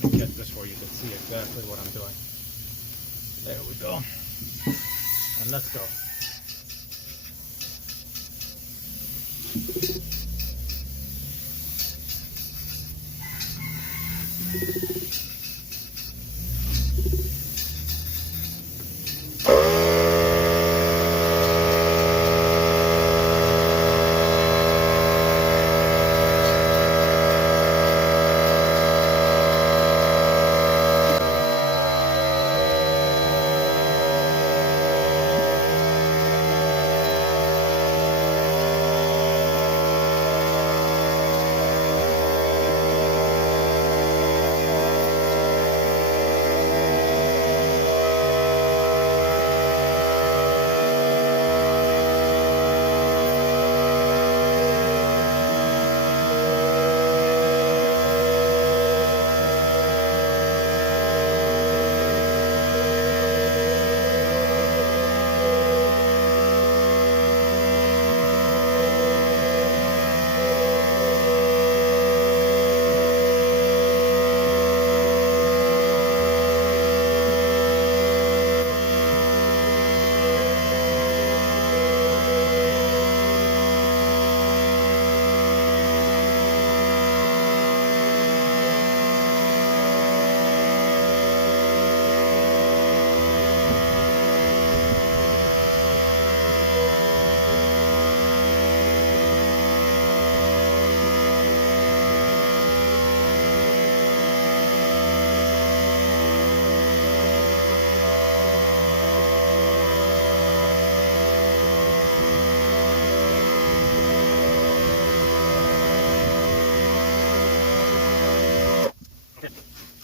Let me get this where you can see exactly what I'm doing. There we go. And let's go.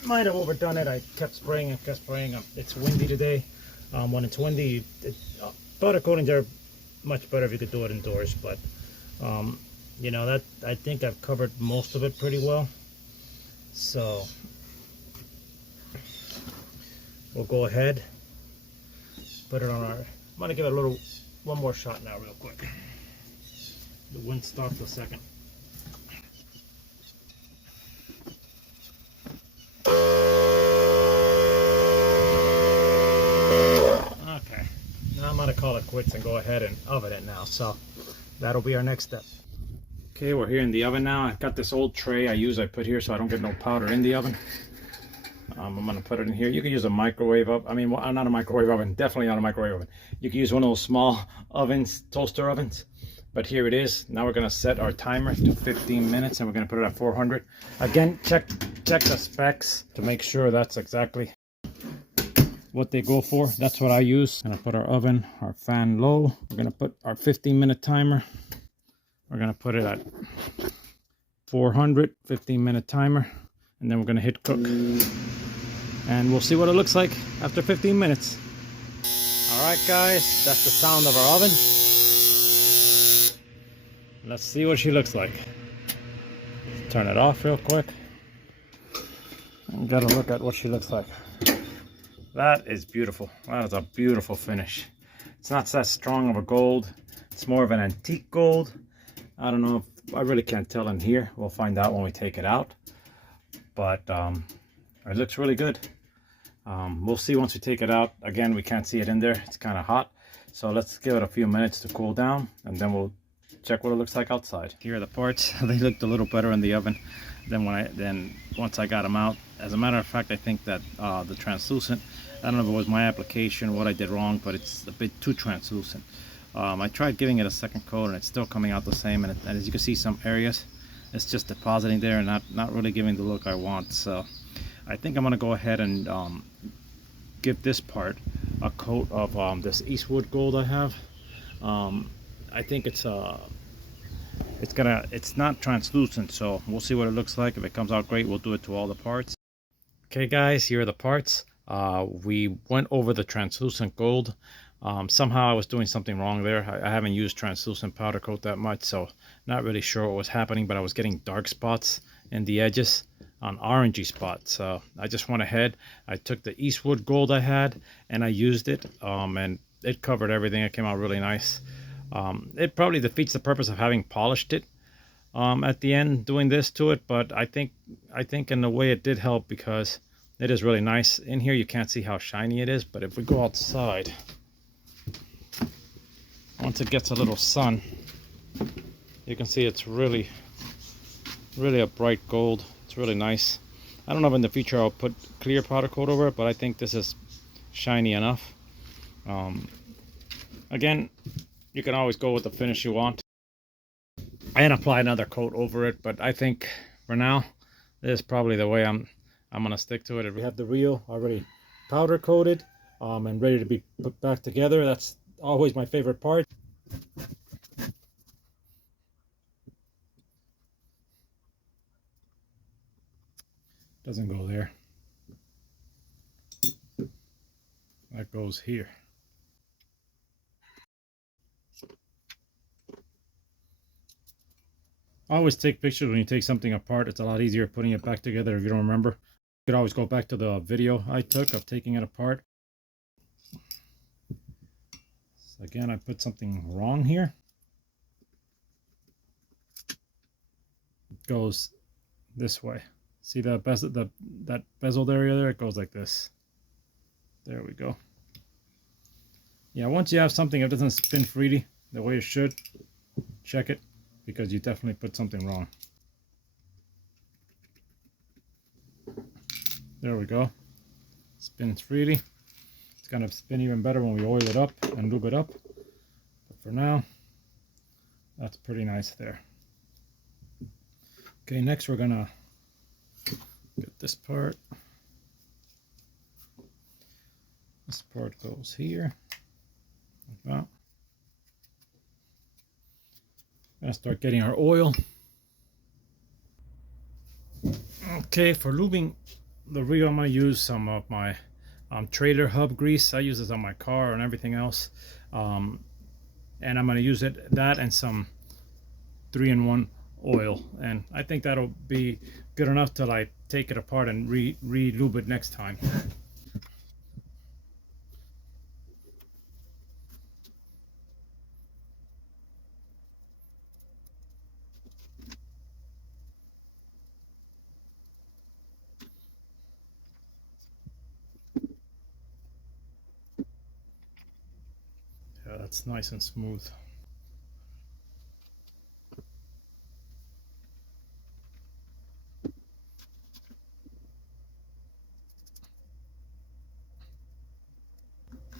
might have overdone it. I kept spraying and kept spraying. It's windy today. When it's windy, powder coatings are much better if you could do it indoors, but you know, that I think I've covered most of it pretty well. So we'll go ahead, put it on our, I'm gonna give it one more shot now real quick. The wind stopped a second. Okay, now I'm gonna call it quits and go ahead and oven it now. So that'll be our next step. Okay, we're here in the oven now. I've got this old tray I put here so I don't get no powder in the oven. I'm gonna put it in here. You can use a microwave oven. I mean, well, not a microwave oven, definitely not a microwave oven. You can use one of those small ovens, toaster ovens. But here it is. Now we're gonna set our timer to 15 minutes and we're gonna put it at 400. Again, check the specs to make sure that's exactly what they go for. That's what I use. Gonna put our oven, our fan low. We're gonna put our 15-minute timer. We're gonna put it at 400, 15-minute timer, and then we're gonna hit cook. And we'll see what it looks like after 15 minutes. All right, guys, that's the sound of our oven. Let's see what she looks like. Turn it off real quick. And gotta look at what she looks like. That is beautiful. That is a beautiful finish. It's not that strong of a gold. It's more of an antique gold. I don't know if, I really can't tell in here. We'll find out when we take it out. But it looks really good. We'll see once we take it out. Again, we can't see it in there. It's kind of hot. So let's give it a few minutes to cool down and then we'll check what it looks like outside. Here are the parts. They looked a little better in the oven than once I got them out. As a matter of fact, I think that the translucent, I don't know if it was my application, what I did wrong, but it's a bit too translucent. I tried giving it a second coat and it's still coming out the same, and as you can see, some areas it's just depositing there and not really giving the look I want. So I think I'm gonna go ahead and give this part a coat of this Eastwood gold I have. I think it's not translucent, so we'll see what it looks like. If it comes out great, we'll do it to all the parts. Okay guys, here are the parts. We went over the translucent gold. Somehow I was doing something wrong there. I haven't used translucent powder coat that much, so not really sure what was happening, but I was getting dark spots in the edges on orangey spots. So I just went ahead, I took the Eastwood gold I had and I used it, and it covered everything. It came out really nice. It probably defeats the purpose of having polished it at the end doing this to it, but I think in a way it did help because it is really nice. In here you can't see how shiny it is, but if we go outside, once it gets a little sun, you can see it's really a bright gold. It's really nice. I don't know if in the future I'll put clear powder coat over it, but I think this is shiny enough. Again, you can always go with the finish you want and apply another coat over it, but I think for now this is probably the way I'm gonna stick to it. We have the reel already powder coated and ready to be put back together. That's always my favorite part. Doesn't go there. That goes here. I always take pictures when you take something apart. It's a lot easier putting it back together if you don't remember. You could always go back to the video I took of taking it apart. So again, I put something wrong here. It goes this way. See that bezeled area there? It goes like this. There we go. Yeah, once you have something that doesn't spin freely the way it should, check it, because you definitely put something wrong. There we go. Spins freely. It's gonna spin even better when we oil it up and lube it up. But for now, that's pretty nice there. Okay, next we're gonna get this part. This part goes here. Like that. Gonna start getting our oil. Okay, for lubing the reel, I'm going to use some of my Trader Hub grease. I use this on my car and everything else. And I'm going to use that and some 3-in-1 oil. And I think that'll be good enough till I take it apart and re-lube it next time. Yeah, that's nice and smooth.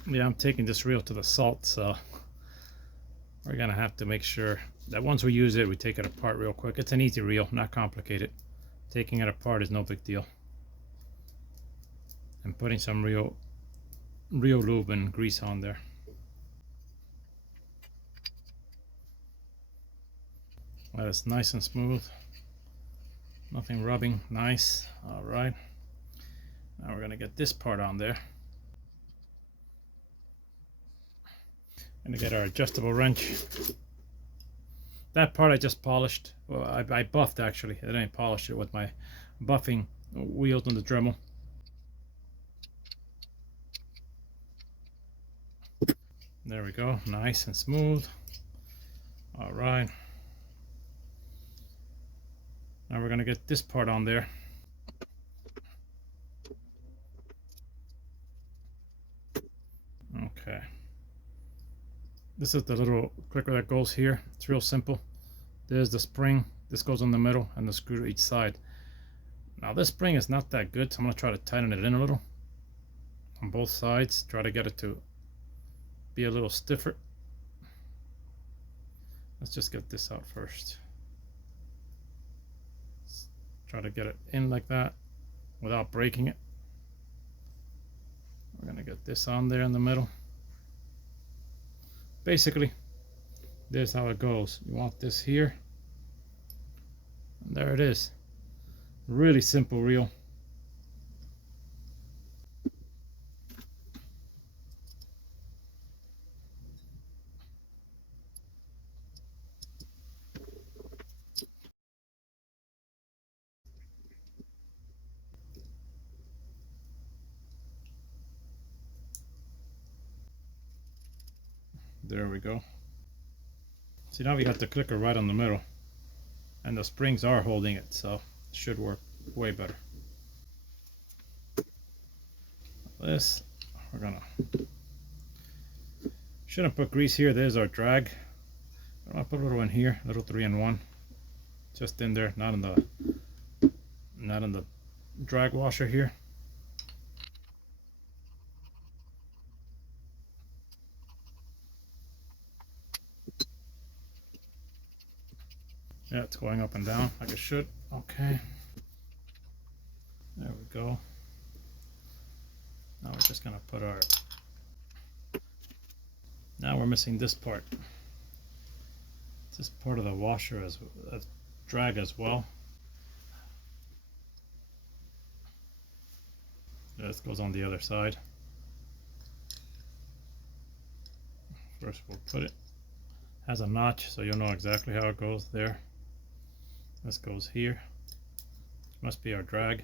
Yeah, I'm taking this reel to the salt, so we're gonna have to make sure that once we use it, we take it apart real quick. It's an easy reel, not complicated. Taking it apart is no big deal. And putting some real lube and grease on there. That is nice and smooth. Nothing rubbing. Nice. All right. Now we're gonna get this part on there. Gonna get our adjustable wrench. That part I just polished. Well, I buffed actually. I didn't polish it with my buffing wheels on the Dremel. There we go. Nice and smooth. All right. Now we're gonna get this part on there. Okay. This is the little clicker that goes here. It's real simple. There's the spring. This goes in the middle and the screw to each side. Now this spring is not that good, so I'm gonna try to tighten it in a little on both sides. Try to get it to be a little stiffer. Let's just get this out first. Let's try to get it in like that without breaking it. We're gonna get this on there in the middle. Basically, this is how it goes. You want this here, and there it is. Really simple reel. There we go. See, now we got the clicker right on the middle, and the springs are holding it, so it should work way better. This, we're gonna, shouldn't put grease here. There's our drag. I'm gonna put a little in here, a little 3-in-1, just in there, not in the drag washer here. Yeah, it's going up and down like it should. Okay. There we go. Now we're just gonna put our, now we're missing this part. This part of the washer as drag as well. This goes on the other side. First we'll put it, has a notch so you'll know exactly how it goes there. This goes here. Must be our drag.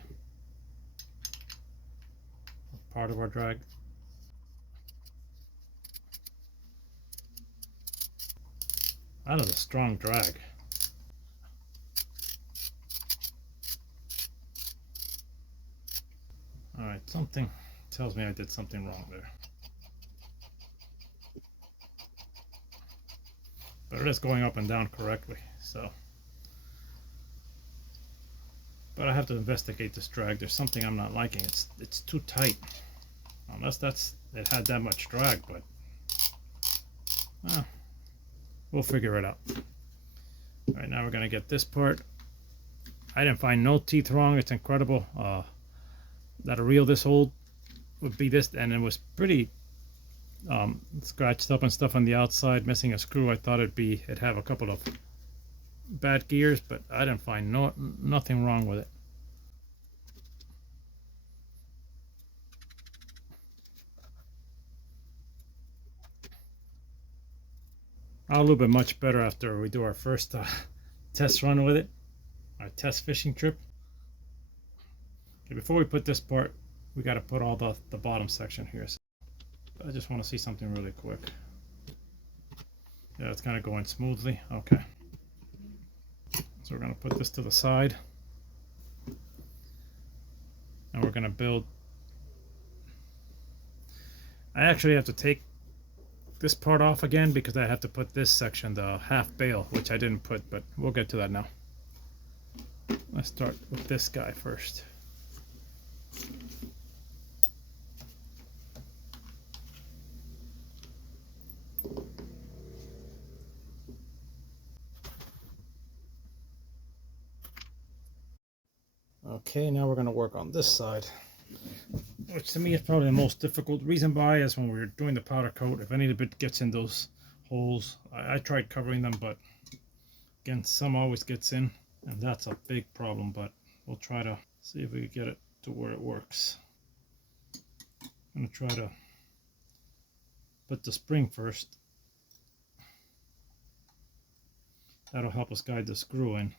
Part of our drag. That is a strong drag. Alright, something tells me I did something wrong there. But it is going up and down correctly, so. But I have to investigate this drag. There's something I'm not liking. It's too tight. Unless it had that much drag, but we'll figure it out. All right, now we're gonna get this part. I didn't find no teeth wrong. It's incredible that a reel this old would be this, and it was pretty scratched up and stuff on the outside, missing a screw. I thought it'd have a couple of bad gears, but I didn't find nothing wrong with it. A little bit much better after we do our first test run with it, our test fishing trip. Okay, before we put this part, we got to put all the bottom section here. So I just want to see something really quick. Yeah, it's kind of going smoothly. Okay. So we're going to put this to the side. And we're going to build. I actually have to take this part off again because I have to put this section, the half bale, which I didn't put, but we'll get to that now. Let's start with this guy first. Okay, now we're going to work on this side, which to me is probably the most difficult. Reason why is when we're doing the powder coat, if any of it gets in those holes, I tried covering them, but again, some always gets in, and that's a big problem, but we'll try to see if we can get it to where it works. I'm going to try to put the spring first. That'll help us guide the screw in.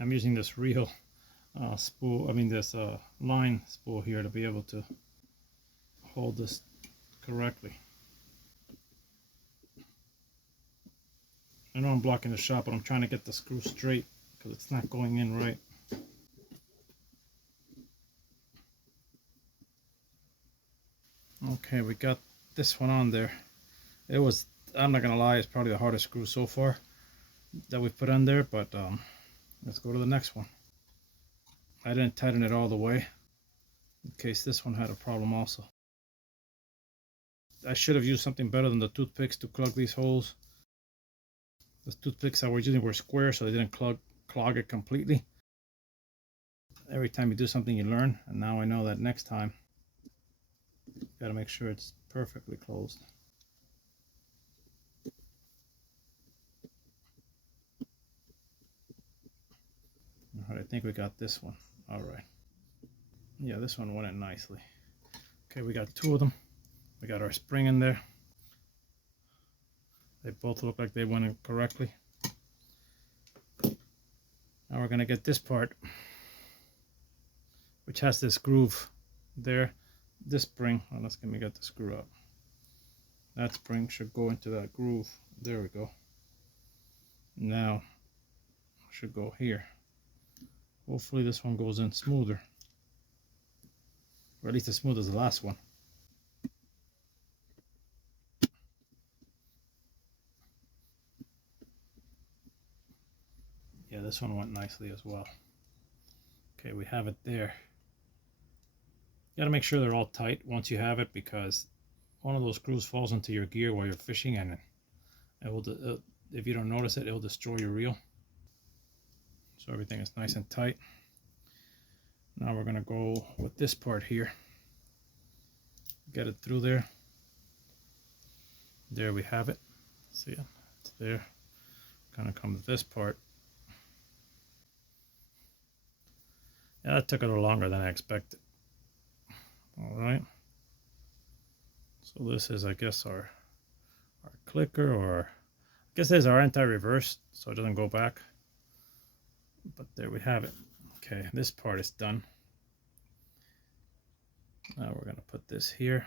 I'm using this reel spool, this line spool here to be able to hold this correctly. I know I'm blocking the shot, but I'm trying to get the screw straight because it's not going in right. Okay, we got this one on there. It was, I'm not gonna lie, it's probably the hardest screw so far that we've put on there, but let's go to the next one. I didn't tighten it all the way in case this one had a problem also. I should have used something better than the toothpicks to plug these holes. The toothpicks I was using were square, so they didn't clog it completely. Every time you do something you learn, and now I know that next time you gotta make sure it's perfectly closed. Alright, I think we got this one. Alright. Yeah, this one went in nicely. Okay, we got two of them. We got our spring in there. They both look like they went in correctly. Now we're gonna get this part, which has this groove there. This spring, well, let me get the screw up. That spring should go into that groove. There we go. Now, should go here. Hopefully this one goes in smoother. Or at least as smooth as the last one. Yeah, this one went nicely as well. Okay, we have it there. You gotta make sure they're all tight once you have it, because one of those screws falls into your gear while you're fishing, and it will, if you don't notice it, it'll destroy your reel. So everything is nice and tight. Now we're gonna go with this part here. Get it through there. There we have it. See it? It's there. Gonna come to this part. Yeah, that took a little longer than I expected. Alright. So this is, I guess, our clicker, or I guess there's our anti-reverse so it doesn't go back. But there we have it. Okay, this part is done. Now we're gonna put this here.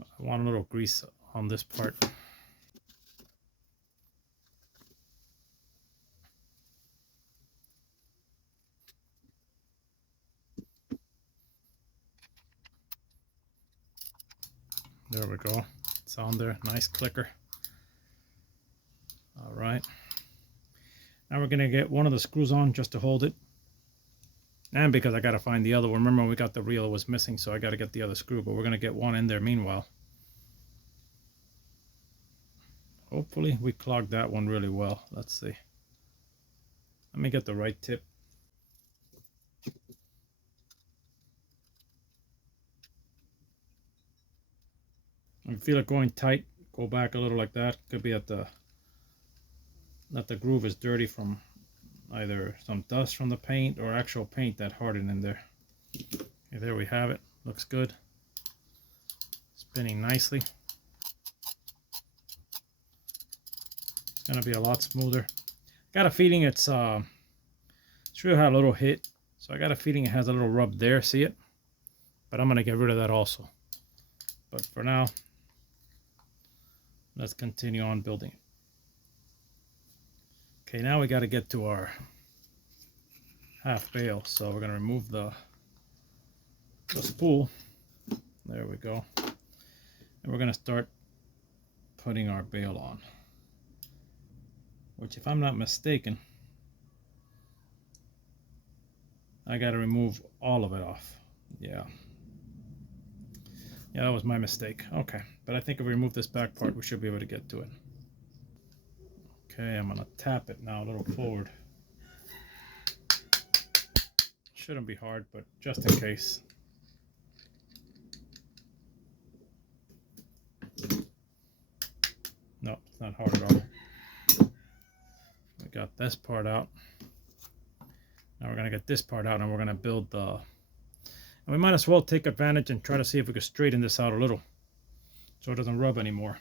I want a little grease on this part. There we go. It's on there. Nice clicker. All right. Now we're gonna get one of the screws on just to hold it. And because I gotta find the other one. Remember, when we got the reel, it was missing, so I gotta get the other screw, but we're gonna get one in there meanwhile. Hopefully we clogged that one really well. Let's see. Let me get the right tip. If you feel it going tight, go back a little like that. Could be that the groove is dirty from either some dust from the paint or actual paint that hardened in there. Okay, there we have it. Looks good. Spinning nicely. It's gonna be a lot smoother. Got a feeling it's really had a little hit, so I got a feeling it has a little rub there. See it? But I'm gonna get rid of that also. But for now, let's continue on building it. Okay, now we got to get to our half bale, so we're gonna remove the spool. There we go. And we're gonna start putting our bale on, which, if I'm not mistaken, I got to remove all of it off. Yeah, that was my mistake. Okay, but I think if we remove this back part, we should be able to get to it. Okay, I'm gonna tap it now a little forward. Shouldn't be hard, but just in case. No, it's not hard at all. We got this part out. Now we're gonna get this part out, and we're gonna build the... And we might as well take advantage and try to see if we can straighten this out a little, so it doesn't rub anymore.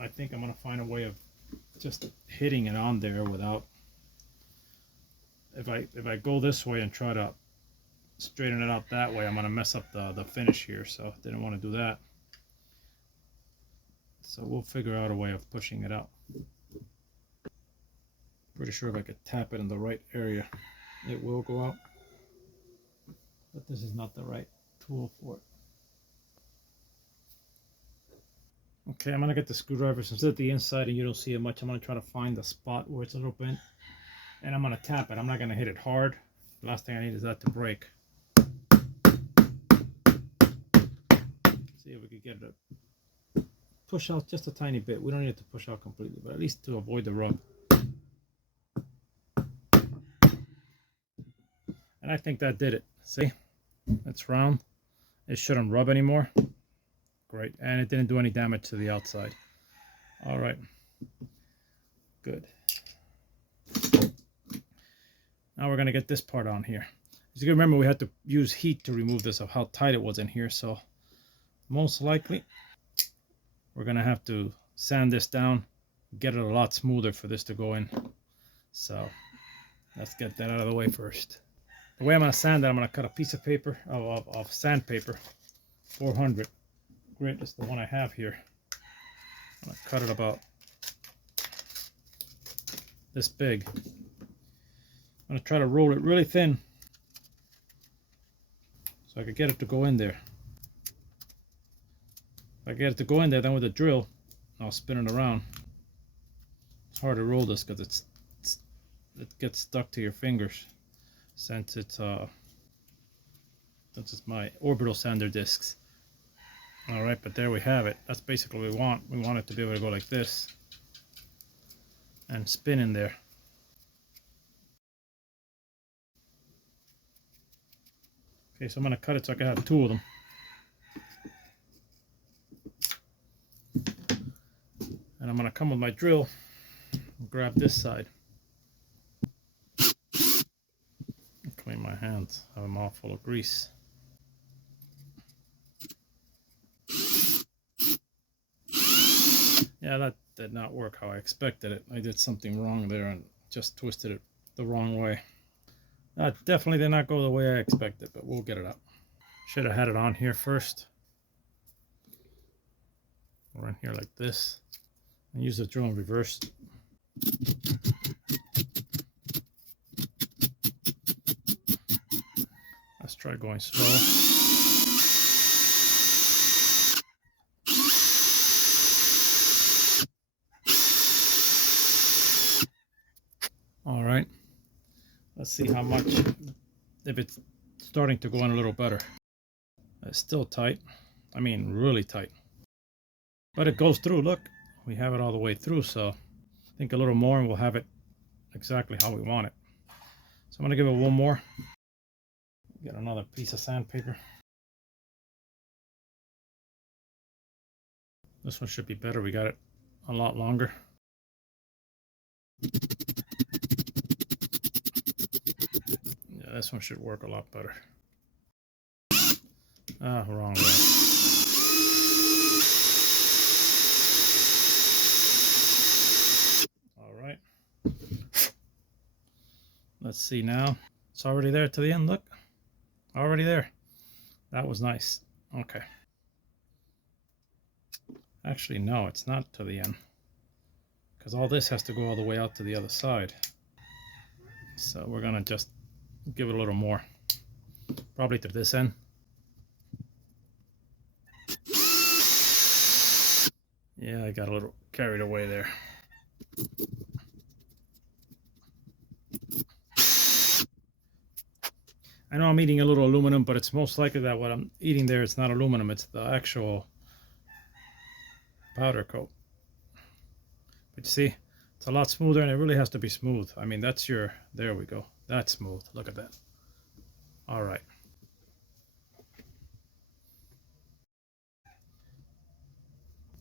I think I'm gonna find a way of just hitting it on there without... If I go this way and try to straighten it out that way, I'm gonna mess up the finish here, so didn't want to do that. So we'll figure out a way of pushing it out. Pretty sure if I could tap it in the right area, it will go out. But this is not the right tool for it. Okay, I'm gonna get the screwdriver. Since it's at the inside and you don't see it much, I'm gonna try to find the spot where it's a little bent, and I'm gonna tap it. I'm not gonna hit it hard. The last thing I need is that to break. See if we could get it to push out just a tiny bit. We don't need it to push out completely, but at least to avoid the rub. And I think that did it. See? It's round. It shouldn't rub anymore. Great. And it didn't do any damage to the outside. All right. Good. Now we're going to get this part on here. As you can remember, we had to use heat to remove this, of how tight it was in here. So most likely we're going to have to sand this down, get it a lot smoother for this to go in. So let's get that out of the way first. The way I'm going to sand that, I'm going to cut a piece of paper, of sandpaper, 400 grit is the one I have here. I'm going to cut it about this big. I'm going to try to roll it really thin so I could get it to go in there. If I get it to go in there, then with a drill, I'll spin it around. It's hard to roll this because it gets stuck to your fingers, since it's my orbital sander discs. All right, but there we have it. That's basically what we want. We want it to be able to go like this and spin in there. Okay, so I'm going to cut it so I can have two of them. And I'm going to come with my drill and grab this side. Clean my hands, have them all full of grease. Yeah, that did not work how I expected it. I did something wrong there and just twisted it the wrong way. That definitely did not go the way I expected, but we'll get it up. Should have had it on here first. Or in here like this. And use the drill in reverse. Let's try going slow. All right, let's see how much, if it's starting to go in a little better. It's still tight. I mean, really tight. But it goes through, look. We have it all the way through, so I think a little more and we'll have it exactly how we want it. So I'm gonna give it one more. Get another piece of sandpaper. This one should be better. We got it a lot longer. Yeah, this one should work a lot better. Ah, wrong way. All right. Let's see now. It's already there to the end, look. Already there. That was nice. Okay. Actually, no, it's not to the end. Because all this has to go all the way out to the other side. So we're gonna just give it a little more. Probably to this end. Yeah, I got a little carried away there. I know I'm eating a little aluminum, but it's most likely that what I'm eating there, it's not aluminum, it's the actual powder coat. But you see, it's a lot smoother, and it really has to be smooth. I mean, that's your, there we go. That's smooth. Look at that. All right.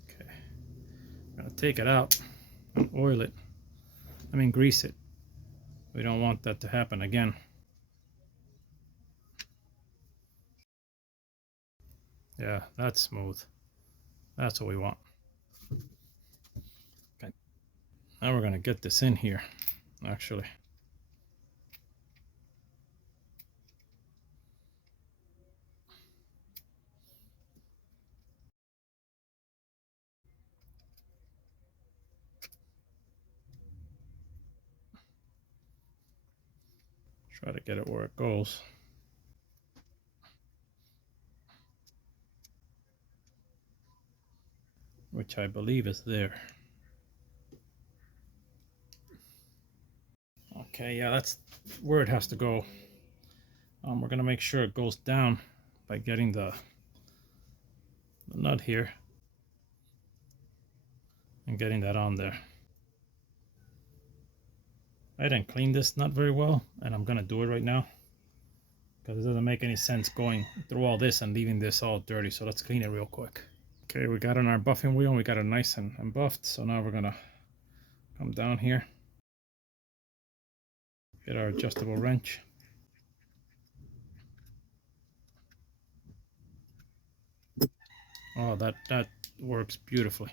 Okay. I'm gonna take it out and oil it. I mean, grease it. We don't want that to happen again. Yeah, that's smooth. That's what we want. Okay. Now we're gonna get this in here, actually. Try to get it where it goes. Which I believe is there. Okay, yeah, that's where it has to go. We're gonna make sure it goes down by getting the nut here and getting that on there. I didn't clean this nut very well, and I'm gonna do it right now because it doesn't make any sense going through all this and leaving this all dirty. So let's clean it real quick. Okay, we got on our buffing wheel and we got it nice and buffed. So now we're gonna come down here, get our adjustable wrench. Oh, that works beautifully.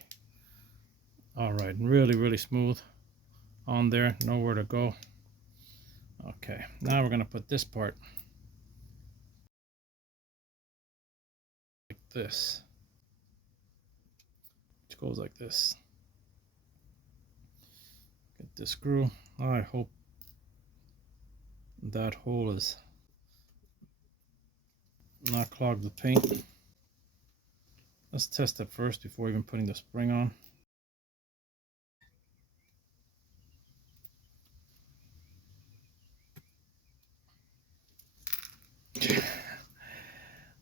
All right, really smooth on there, nowhere to go. Okay, now we're gonna put this part like this, which goes like this. Get this screw. I hope that hole is not clogged with paint. Let's test it first before even putting the spring on.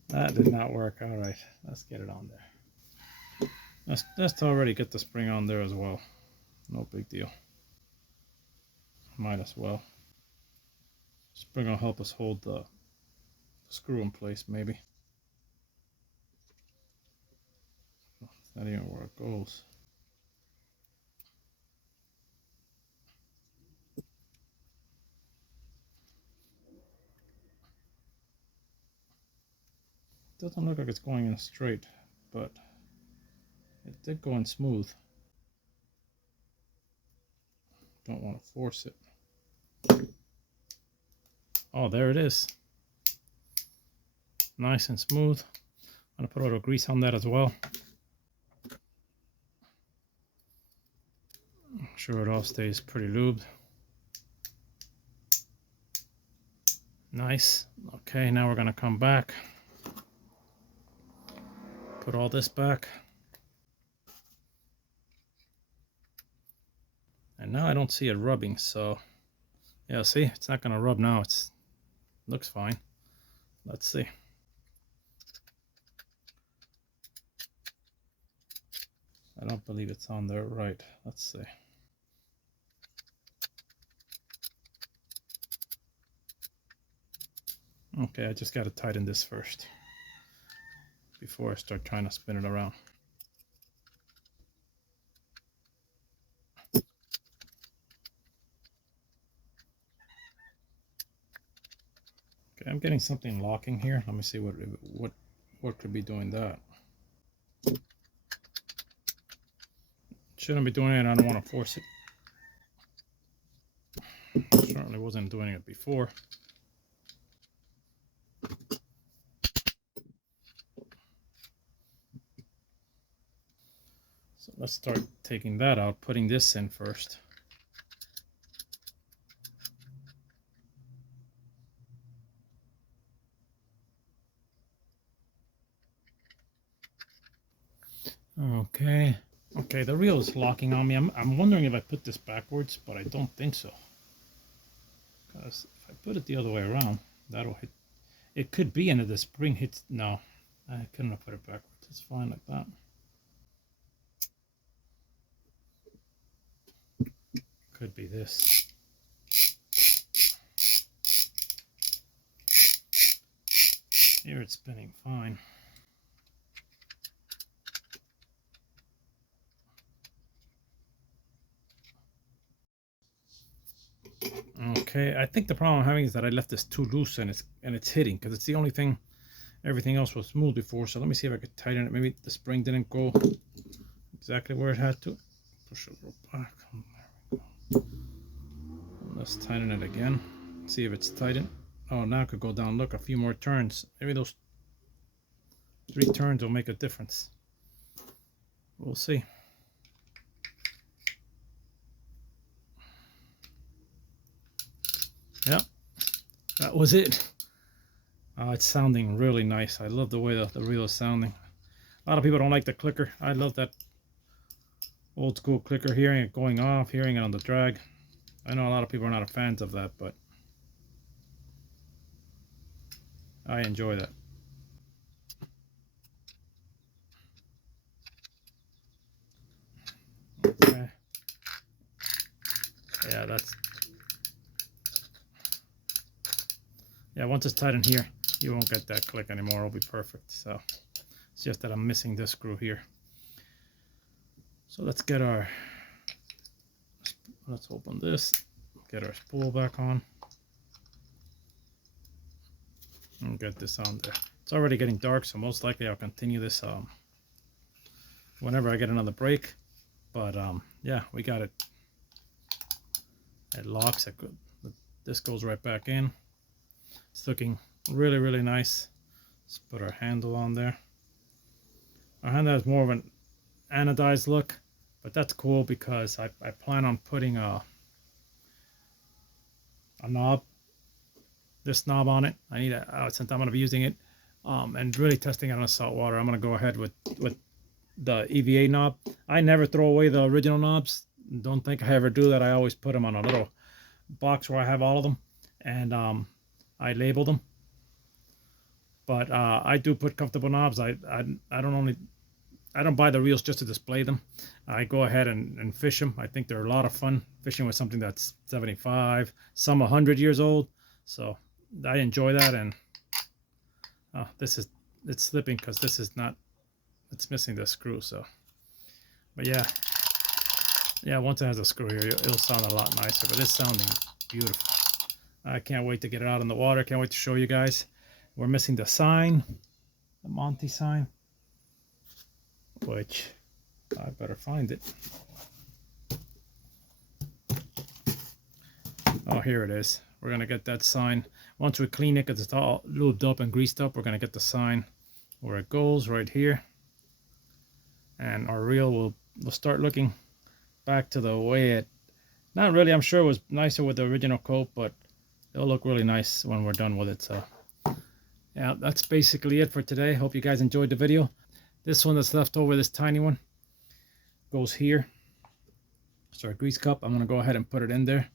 That did not work. All right, let's get it on there. Let's already get the spring on there as well. No big deal. Might as well. Spring will help us hold the screw in place, maybe. It's not even where it goes. Doesn't look like it's going in straight, but it did go in smooth. Don't want to force it. Oh, there it is. Nice and smooth. I'm gonna put a little grease on that as well. Make sure it all stays pretty lubed. Nice. Okay, now we're gonna come back. Put all this back. And now I don't see it rubbing, so yeah, see, it's not gonna rub now. It's looks fine. Let's see. I don't believe it's on there right. Let's see. Okay, I just gotta tighten this first before I start trying to spin it around. I'm getting something locking here. Let me see what could be doing that. Shouldn't be doing it. I don't want to force it. Certainly wasn't doing it before. So let's start taking that out, putting this in first. Okay. Okay, the reel is locking on me. I'm wondering if I put this backwards, but I don't think so. Because if I put it the other way around, that'll hit. It could be into the spring hits. No, I couldn't have put it backwards. It's fine like that. Could be this. Here it's spinning fine. Okay, I think the problem I'm having is that I left this too loose and it's hitting, because it's the only thing. Everything else was smooth before. So let me see if I could tighten it. Maybe the spring didn't go exactly where it had to. Push it a little back. There we go. Let's tighten it again. See if it's tightened. Oh, now it could go down. Look, a few more turns. Maybe those 3 turns will make a difference. We'll see. Yep, that was it. It's sounding really nice. I love the way the reel is sounding. A lot of people don't like the clicker. I love that old school clicker, hearing it going off, hearing it on the drag. I know a lot of people are not fans of that, but I enjoy that. Okay. Yeah, once it's tight in here, you won't get that click anymore. It'll be perfect. So it's just that I'm missing this screw here. So let's open this, get our spool back on, and get this on there. It's already getting dark, so most likely I'll continue this whenever I get another break. But yeah, we got it. It locks. This goes right back in. It's looking really, really nice. Let's put our handle on there. Our handle has more of an anodized look, but that's cool because I plan on putting a knob, this knob on it. I need since I'm going to be using it and really testing it on salt water, I'm going to go ahead with the EVA knob. I never throw away the original knobs. Don't think I ever do that. I always put them on a little box where I have all of them, and I label them. But I do put comfortable knobs. I don't buy the reels just to display them. I go ahead and fish them. I think they're a lot of fun fishing with something that's 75, some 100 years old. So I enjoy that. And it's slipping because this is not, it's missing the screw. So, but yeah, once it has a screw here, it'll sound a lot nicer. But it's sounding beautiful. I can't wait to get it out in the water. Can't wait to show you guys. We're missing the sign, the Monty sign, which I better find it. Oh, here it is. We're gonna get that sign. Once we clean it, because it's all lubed up and greased up, we're gonna get the sign where it goes, right here. And our reel will start looking back to the way it, not really, I'm sure it was nicer with the original coat, but it'll look really nice when we're done with it. So yeah, that's basically it for today. Hope you guys enjoyed the video. This one that's left over, this tiny one, goes here. So our grease cup, I'm gonna go ahead and put it in there,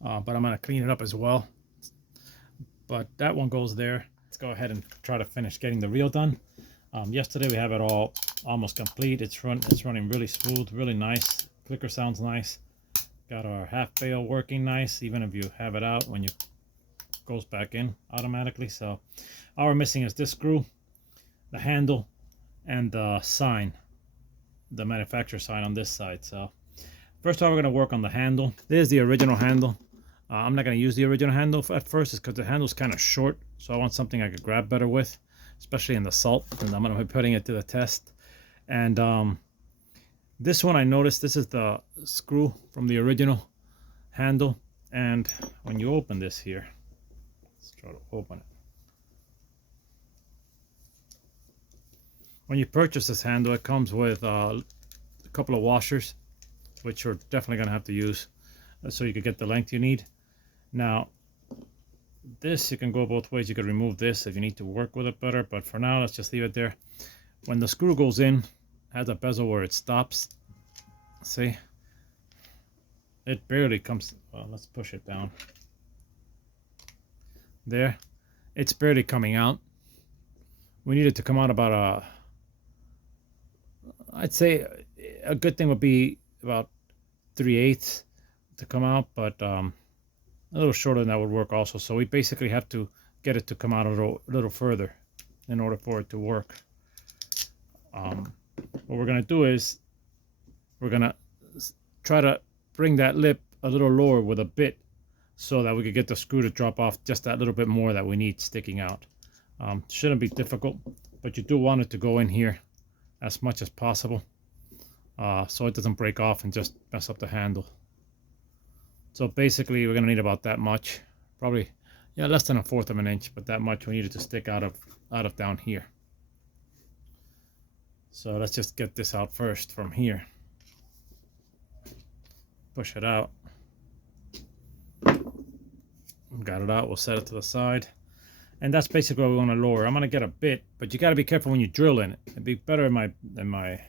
but I'm gonna clean it up as well. But that one goes there. Let's go ahead and try to finish getting the reel done. Yesterday we have it all almost complete. It's running really smooth, really nice. Clicker sounds nice. Got our half bail working nice, even if you have it out when you goes back in automatically. So all we're missing is this screw, the handle, and the sign, the manufacturer sign on this side. So first of all, we're going to work on the handle. This is the original handle. I'm not going to use the original handle at first, because the handle's kind of short, so I want something I could grab better with, especially in the salt, and I'm going to be putting it to the test. And this one, I noticed this is the screw from the original handle, and when you open this here, let's try to open it. When you purchase this handle, it comes with a couple of washers, which you're definitely going to have to use so you can get the length you need. Now, this you can go both ways. You can remove this if you need to work with it better, but for now, let's just leave it there. When the screw goes in, it has a bezel where it stops. See? It barely comes. Well, let's push it down. There. It's barely coming out. We need it to come out about I'd say a good thing would be about 3/8 to come out, but a little shorter than that would work also. So we basically have to get it to come out a little further in order for it to work. What we're going to do is we're going to try to bring that lip a little lower with a bit so that we could get the screw to drop off just that little bit more that we need sticking out. Shouldn't be difficult, but you do want it to go in here as much as possible so it doesn't break off and just mess up the handle. So basically we're going to need about that much, probably less than 1/4 of an inch, but that much we need it to stick out of down here. So let's just get this out first from here. Push it out. Got it out. We'll set it to the side. And that's basically what we want to lower. I'm going to get a bit, but you got to be careful when you drill in it. It'd be better in my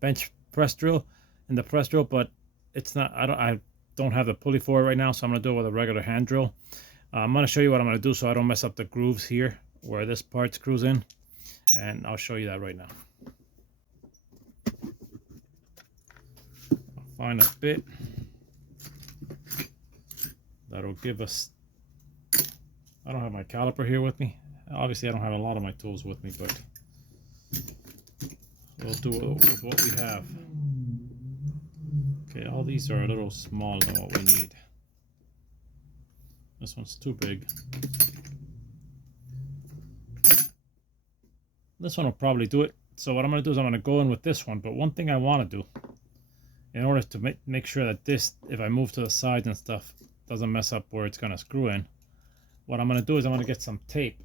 bench press drill, but it's not. I don't have the pulley for it right now, so I'm going to do it with a regular hand drill. I'm going to show you what I'm going to do so I don't mess up the grooves here where this part screws in, and I'll show you that right now. I'll find a bit that'll give us. I don't have my caliper here with me. Obviously, I don't have a lot of my tools with me, but we'll do it with what we have. Okay, all these are a little smaller than what we need. This one's too big. This one will probably do it. So what I'm going to do is I'm going to go in with this one. But one thing I want to do, in order to make sure that this, if I move to the sides and stuff, doesn't mess up where it's going to screw in, what I'm going to do is I'm going to get some tape.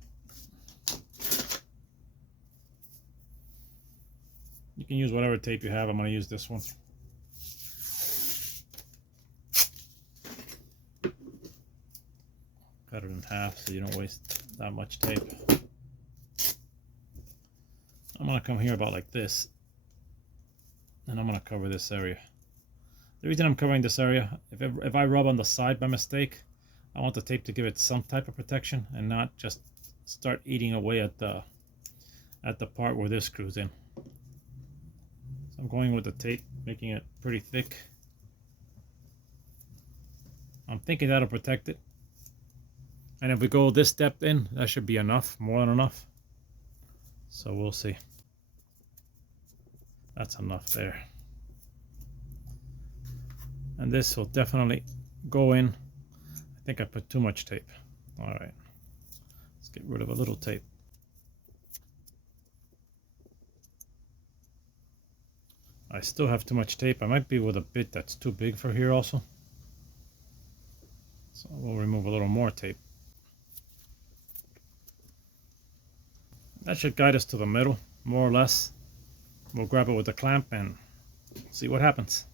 You can use whatever tape you have. I'm going to use this one. Cut it in half so you don't waste that much tape. I'm going to come here about like this, and I'm going to cover this area. The reason I'm covering this area, if I rub on the side by mistake, I want the tape to give it some type of protection and not just start eating away at the part where this screws in. So I'm going with the tape, making it pretty thick. I'm thinking that'll protect it. And if we go this depth in, that should be enough, more than enough. So we'll see. That's enough there. And this will definitely go in. I think I put too much tape. All right, let's get rid of a little tape. I still have too much tape. I might be with a bit that's too big for here also. So we'll remove a little more tape. That should guide us to the middle, more or less. We'll grab it with the clamp and see what happens.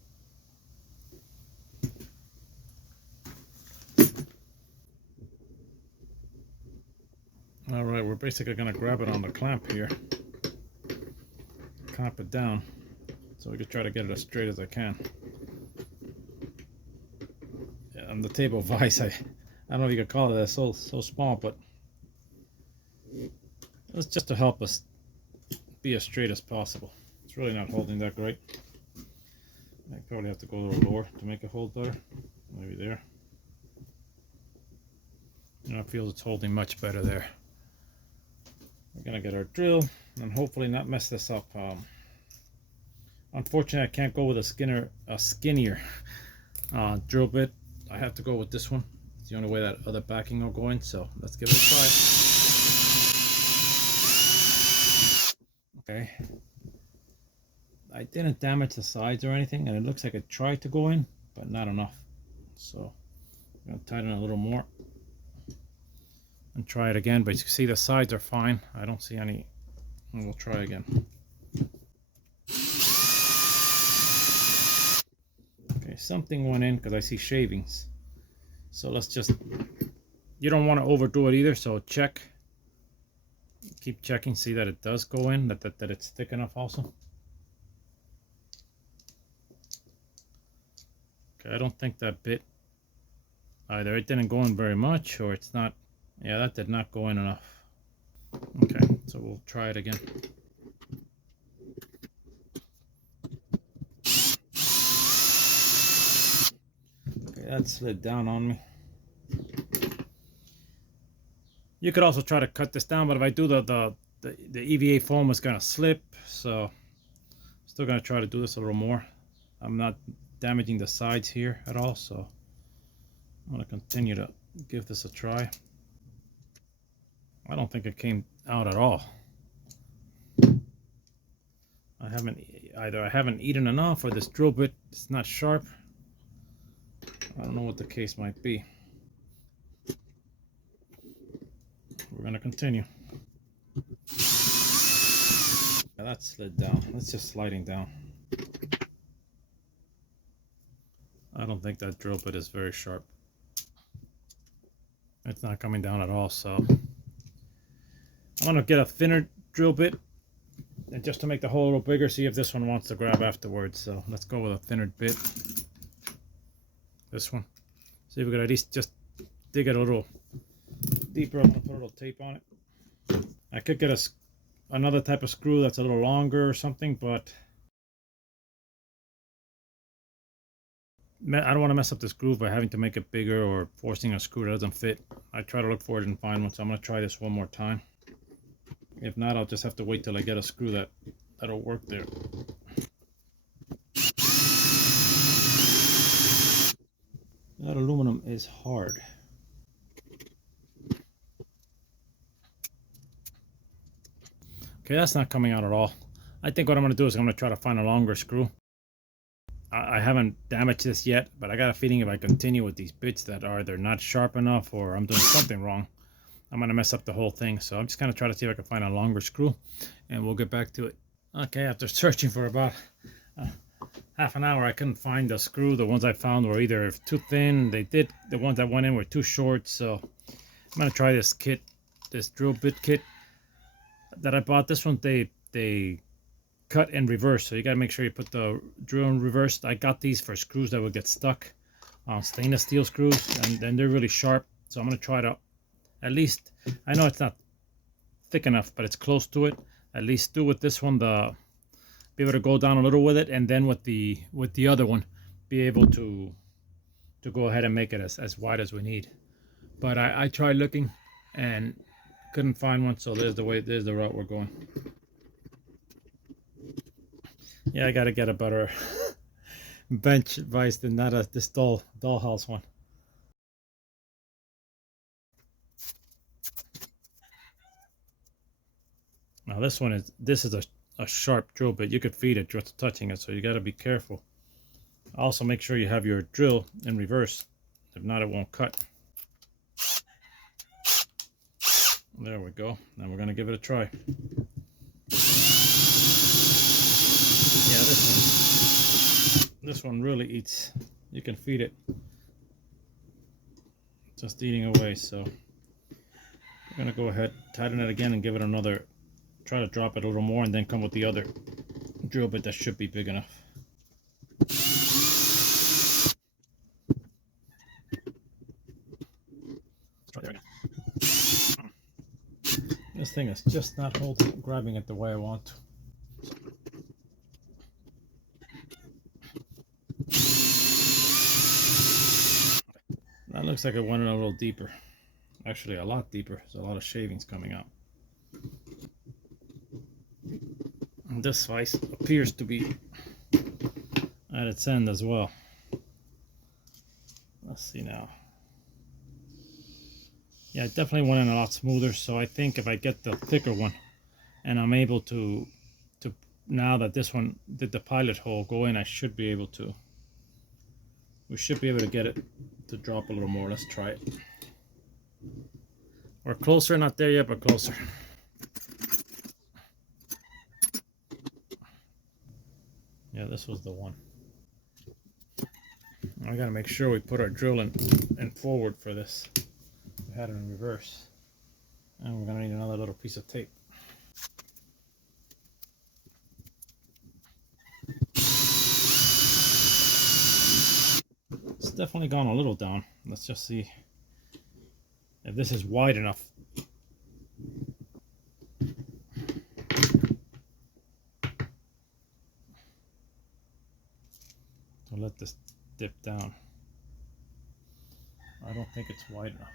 All right, we're basically going to grab it on the clamp here, clamp it down, so we can try to get it as straight as I can. Yeah, on the table vise, I don't know if you could call it that, so small, but it's just to help us be as straight as possible. It's really not holding that great. I probably have to go a little lower to make it hold better. Maybe there. And it feels it's holding much better there. We're gonna get our drill and hopefully not mess this up. Unfortunately, I can't go with a skinnier drill bit. I have to go with this one. It's the only way that other backing will go in, so let's give it a try. Okay. I didn't damage the sides or anything, and it looks like it tried to go in, but not enough. So I'm gonna tighten it a little more and try it again. But you can see the sides are fine. I don't see any, and we'll try again. Okay, something went in because I see shavings. So let's just, you don't want to overdo it either, so check. Keep checking, see that it does go in, that it's thick enough also. Okay, I don't think that bit either. It didn't go in very much, or it's not, yeah, that did not go in enough. Okay, so we'll try it again. Okay, that slid down on me. You could also try to cut this down, but if I do the EVA foam is gonna slip, so I'm still gonna try to do this a little more. I'm not damaging the sides here at all, so I'm gonna continue to give this a try. I don't think it came out at all. I haven't eaten enough, or this drill bit is not sharp. I don't know what the case might be. We're gonna continue. Now that slid down. That's just sliding down. I don't think that drill bit is very sharp. It's not coming down at all, so I'm gonna get a thinner drill bit, and just to make the hole a little bigger, see if this one wants to grab afterwards. So let's go with a thinner bit. This one. See if we could at least just dig it a little deeper. I'm gonna put a little tape on it. I could get another type of screw that's a little longer or something, but I don't want to mess up this groove by having to make it bigger or forcing a screw that doesn't fit. I try to look for it and find one, so I'm going to try this one more time. If not, I'll just have to wait till I get a screw that'll work there. That aluminum is hard. Okay, that's not coming out at all. I think what I'm going to do is I'm going to try to find a longer screw. I haven't damaged this yet, but I got a feeling if I continue with these bits that are either not sharp enough or I'm doing something wrong, I'm going to mess up the whole thing. So I'm just going to try to see if I can find a longer screw, and we'll get back to it. Okay, after searching for about half an hour, I couldn't find the screw. The ones I found were either too thin. The ones that went in were too short. So I'm going to try this kit, this drill bit kit that I bought. This one, they cut in reverse, so you got to make sure you put the drill in reverse. I got these for screws that would get stuck, stainless steel screws, and then they're really sharp. So I'm going to try to at least, I know it's not thick enough, but it's close to it. At least do with this one, be able to go down a little with it, and then with the other one, be able to go ahead and make it as wide as we need. But I tried looking and couldn't find one, so there's the route we're going. Yeah, I gotta get a better bench vise than this dollhouse one. Now this is a sharp drill bit. You could feed it just touching it, so you gotta be careful. Also make sure you have your drill in reverse. If not, it won't cut. There we go. Now we're gonna give it a try. Yeah, this one really eats. You can feed it. Just eating away, so we're gonna go ahead, tighten it again, and give it another, try to drop it a little more, and then come with the other drill bit that should be big enough. This thing is just not grabbing it the way I want to. That looks like it went in a little deeper. Actually, a lot deeper. There's a lot of shavings coming out. And this vise appears to be at its end as well. Let's see now. Yeah, it definitely went in a lot smoother. So I think if I get the thicker one and I'm able to now that this one did the pilot hole go in, I should be able to, we should be able to get it to drop a little more. Let's try it. We're closer, not there yet, but closer. Yeah, this was the one. I gotta make sure we put our drill in forward for this. We had it in reverse. And we're gonna need another little piece of tape. It's definitely gone a little down. Let's just see if this is wide enough. To let this dip down. I don't think it's wide enough.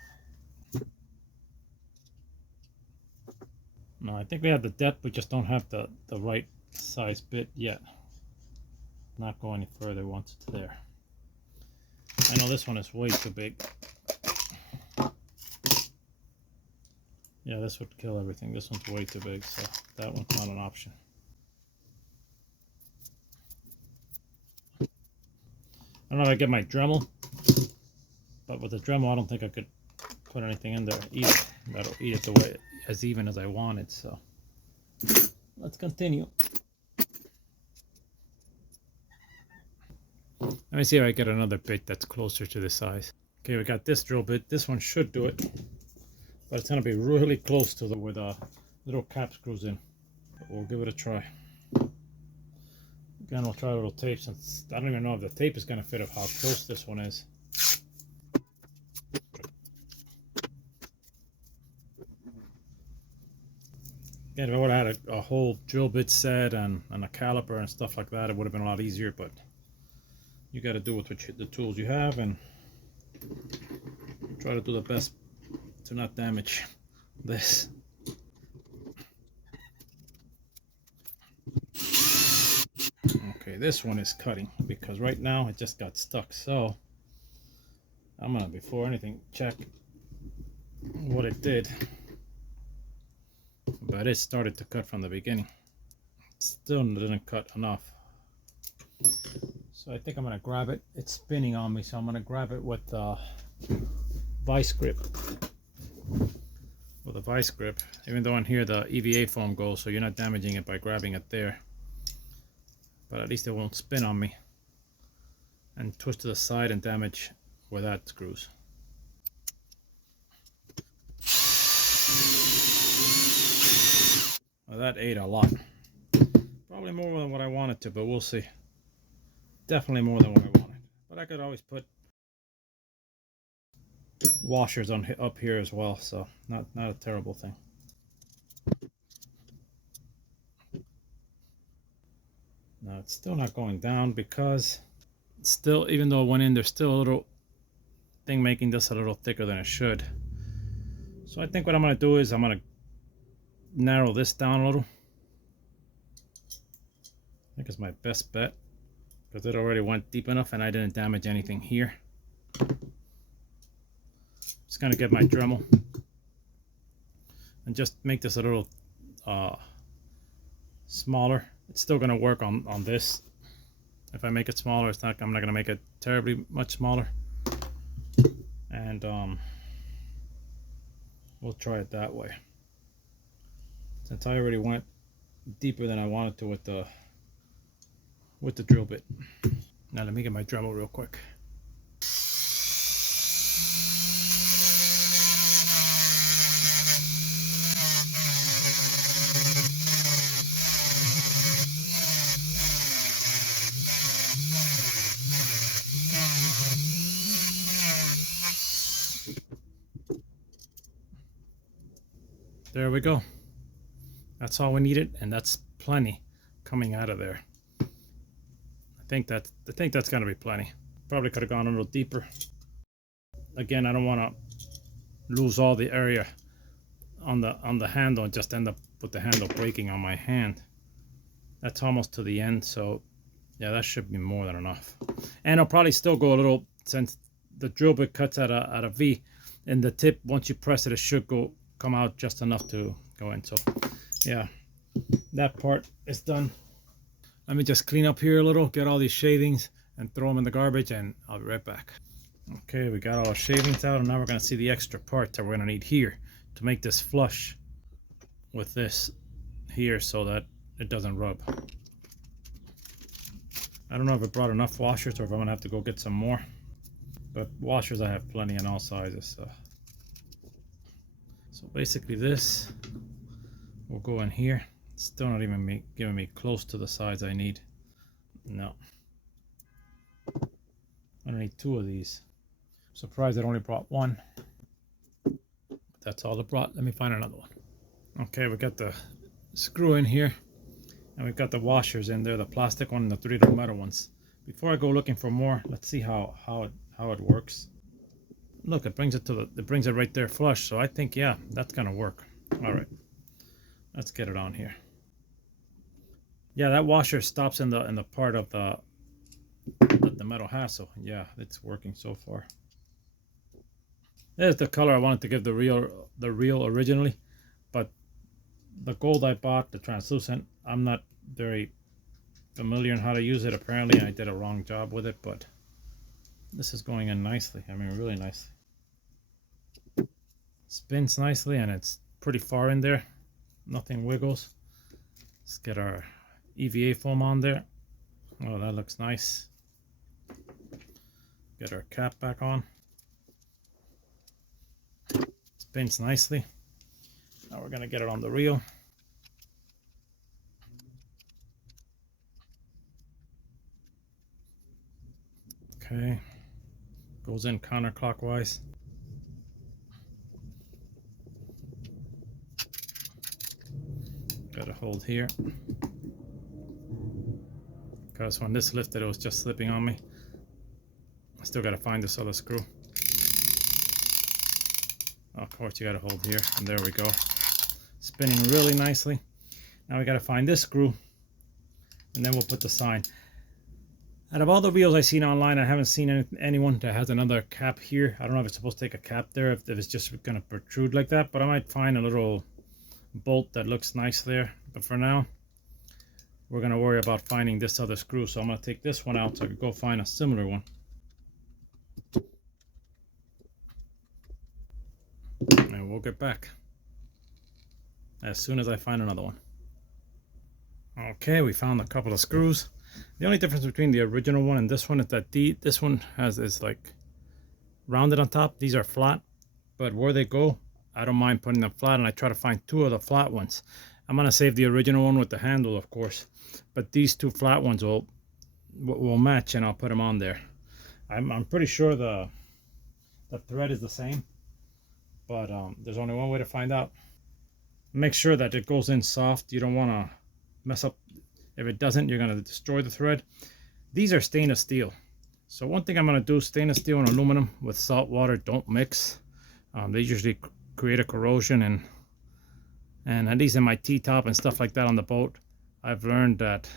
No, I think we have the depth, we just don't have the right size bit yet. Not go any further once it's there. I know this one is way too big. Yeah, this would kill everything. This one's way too big, so that one's not an option. I don't know if I get my Dremel, but with the Dremel I don't think I could put anything in there either. That'll eat it the way as even as I want it, so let's continue. Let me see if I get another bit that's closer to the size. Okay, we got this drill bit. This one should do it, but it's gonna be really close to the with little cap screws in. But we'll give it a try. Again, we'll try a little tape since I don't even know if the tape is gonna fit of how close this one is. Again, if I would have had a whole drill bit set and a caliper and stuff like that, it would have been a lot easier, but you got to do with the tools you have and try to do the best to not damage this. Okay, this one is cutting because right now it just got stuck, so I'm gonna, before anything, check what it did. But it started to cut from the beginning. Still didn't cut enough. So I think I'm gonna grab it. It's spinning on me, so I'm gonna grab it with the vice grip. With a vice grip, even though on here the EVA foam goes, so you're not damaging it by grabbing it there. But at least it won't spin on me and twist to the side and damage where that screws. Well, that ate a lot. Probably more than what I wanted to, but we'll see. Definitely more than what I wanted. But I could always put washers on up here as well, so not a terrible thing. Now it's still not going down because it's still, even though it went in, there's still a little thing making this a little thicker than it should. So I think what I'm going to do is I'm going to narrow this down a little. I think it's my best bet because it already went deep enough and I didn't damage anything here. Just gonna get my Dremel and just make this a little smaller. It's still gonna work on this. If I make it smaller, I'm not gonna make it terribly much smaller. And we'll try it that way. Since I already went deeper than I wanted to with the drill bit. Now let me get my Dremel real quick. There we go. That's all we needed, and that's plenty coming out of there. I think that's gonna be plenty. Probably could have gone a little deeper. Again, I don't want to lose all the area on the handle and just end up with the handle breaking on my hand. That's almost to the end, so yeah, that should be more than enough. And I'll probably still go a little, since the drill bit cuts at a V, and the tip, once you press it, it should come out just enough to go in. So yeah, that part is done. Let me just clean up here a little, get all these shavings and throw them in the garbage, and I'll be right back. Okay, we got all our shavings out, and now we're going to see the extra parts that we're going to need here to make this flush with this here so that it doesn't rub. I don't know if I brought enough washers or if I'm going to have to go get some more, but washers I have plenty in all sizes. So basically this will go in here. Still not even giving me close to the size I need. No. I need 2 of these. Surprised I only brought 1. But that's all I brought. Let me find another one. Okay, we got the screw in here. And we've got the washers in there, the plastic one and the 3 little metal ones. Before I go looking for more, let's see how it works. Look, it brings it right there flush. So I think, yeah, that's gonna work. All right, let's get it on here. Yeah, that washer stops in the part of the metal hassle. Yeah, it's working so far. There's the color I wanted to give the reel originally, but the gold I bought, the translucent, I'm not very familiar in how to use it. Apparently I did a wrong job with it, but this is going in nicely. I mean, really nicely. Spins nicely, and it's pretty far in there. Nothing wiggles. Let's get our EVA foam on there. Oh, that looks nice. Get our cap back on. Spins nicely. Now we're gonna get it on the reel. Okay, goes in counterclockwise. Got to hold here, because when this lifted, it was just slipping on me. I still got to find this other screw. Of course, you got to hold here, and there we go. Spinning really nicely. Now we got to find this screw, and then we'll put the sign. Out of all the reels I've seen online, I haven't seen anyone that has another cap here. I don't know if it's supposed to take a cap there, if it's just going to protrude like that, but I might find a little bolt that looks nice there. But for now, we're going to worry about finding this other screw. So I'm going to take this one out so I can go find a similar one. And we'll get back as soon as I find another one. Okay, we found a couple of screws. The only difference between the original one and this one is that this one is like rounded on top. These are flat, but where they go, I don't mind putting them flat, and I try to find 2 of the flat ones. I'm gonna save the original one with the handle, of course, but these 2 flat ones will match, and I'll put them on there. I'm pretty sure the thread is the same, but there's only one way to find out. Make sure that it goes in soft. You don't want to mess up. If it doesn't, you're going to destroy the thread. These are stainless steel. So one thing I'm going to do, stainless steel and aluminum with salt water don't mix. They usually create a corrosion, and at least in my T-top and stuff like that on the boat, I've learned that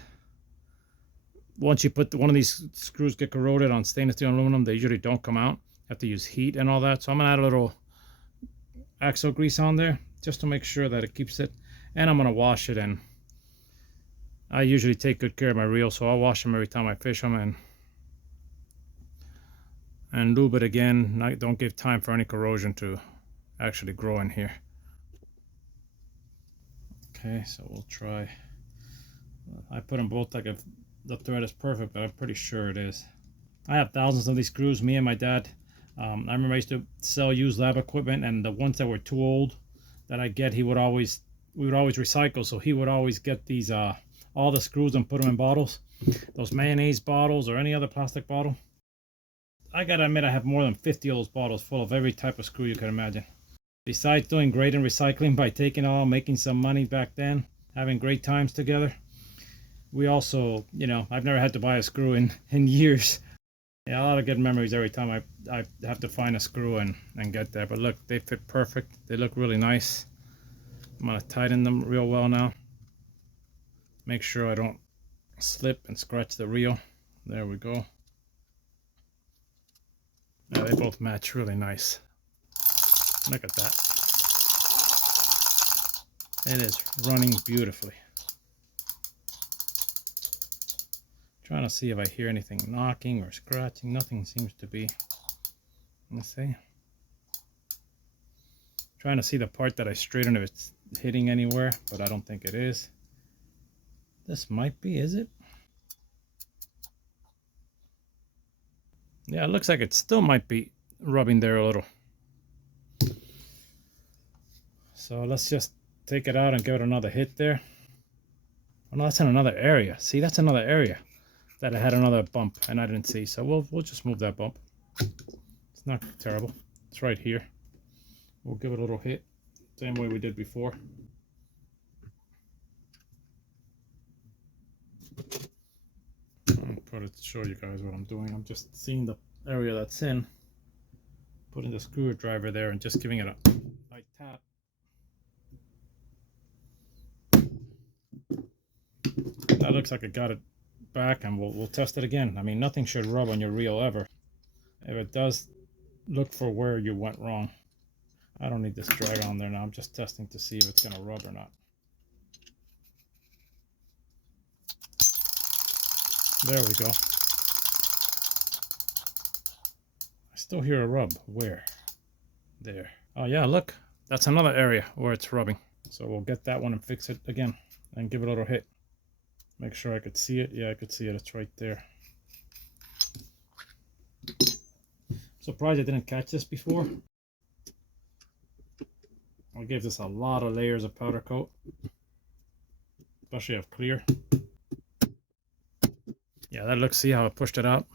once you put one of these screws get corroded on stainless steel and aluminum, they usually don't come out. You have to use heat and all that. So I'm going to add a little axle grease on there just to make sure that it keeps it. And I'm going to wash it, and I usually take good care of my reels, so I'll wash them every time I fish them, and lube it again. Don't give time for any corrosion to actually grow in here. Okay, so we'll try. I put them both like if the thread is perfect, but I'm pretty sure it is. I have thousands of these screws, me and my dad. I remember I used to sell used lab equipment, and the ones that were too old that I get, we would always recycle, so he would always get these all the screws and put them in bottles, those mayonnaise bottles or any other plastic bottle. I gotta admit, I have more than 50 of those bottles full of every type of screw you can imagine. Besides doing great in recycling by taking all, making some money back then, having great times together, we also, you know, I've never had to buy a screw in years. Yeah, a lot of good memories every time I have to find a screw and get there. But look, they fit perfect. They look really nice. I'm gonna tighten them real well now. Make sure I don't slip and scratch the reel. There we go. Yeah, they both match really nice. Look at that. It is running beautifully. Trying to see if I hear anything knocking or scratching. Nothing seems to be. Let's see. Trying to see the part that I straightened if it's hitting anywhere, but I don't think it is. This might be, is it? Yeah, it looks like it still might be rubbing there a little. So let's just take it out and give it another hit there. Oh no, that's in another area. See, that's another area that I had another bump and I didn't see. So we'll just move that bump. It's not terrible. It's right here. We'll give it a little hit, same way we did before. I'll put it to show you guys what I'm doing. I'm just seeing the area that's in, putting the screwdriver there and just giving it a light tap. That looks like it got it back, and we'll test it again. I mean, nothing should rub on your reel ever. If it does, look for where you went wrong. I don't need this drag on there now. I'm just testing to see if it's going to rub or not. There we go. I still hear a rub. Where? There. Oh yeah, look. That's another area where it's rubbing. So we'll get that one and fix it again and give it a little hit. Make sure I could see it. Yeah, I could see it. It's right there. Surprised I didn't catch this before. I gave this a lot of layers of powder coat, especially of clear. Yeah, that looks, see how I pushed it out?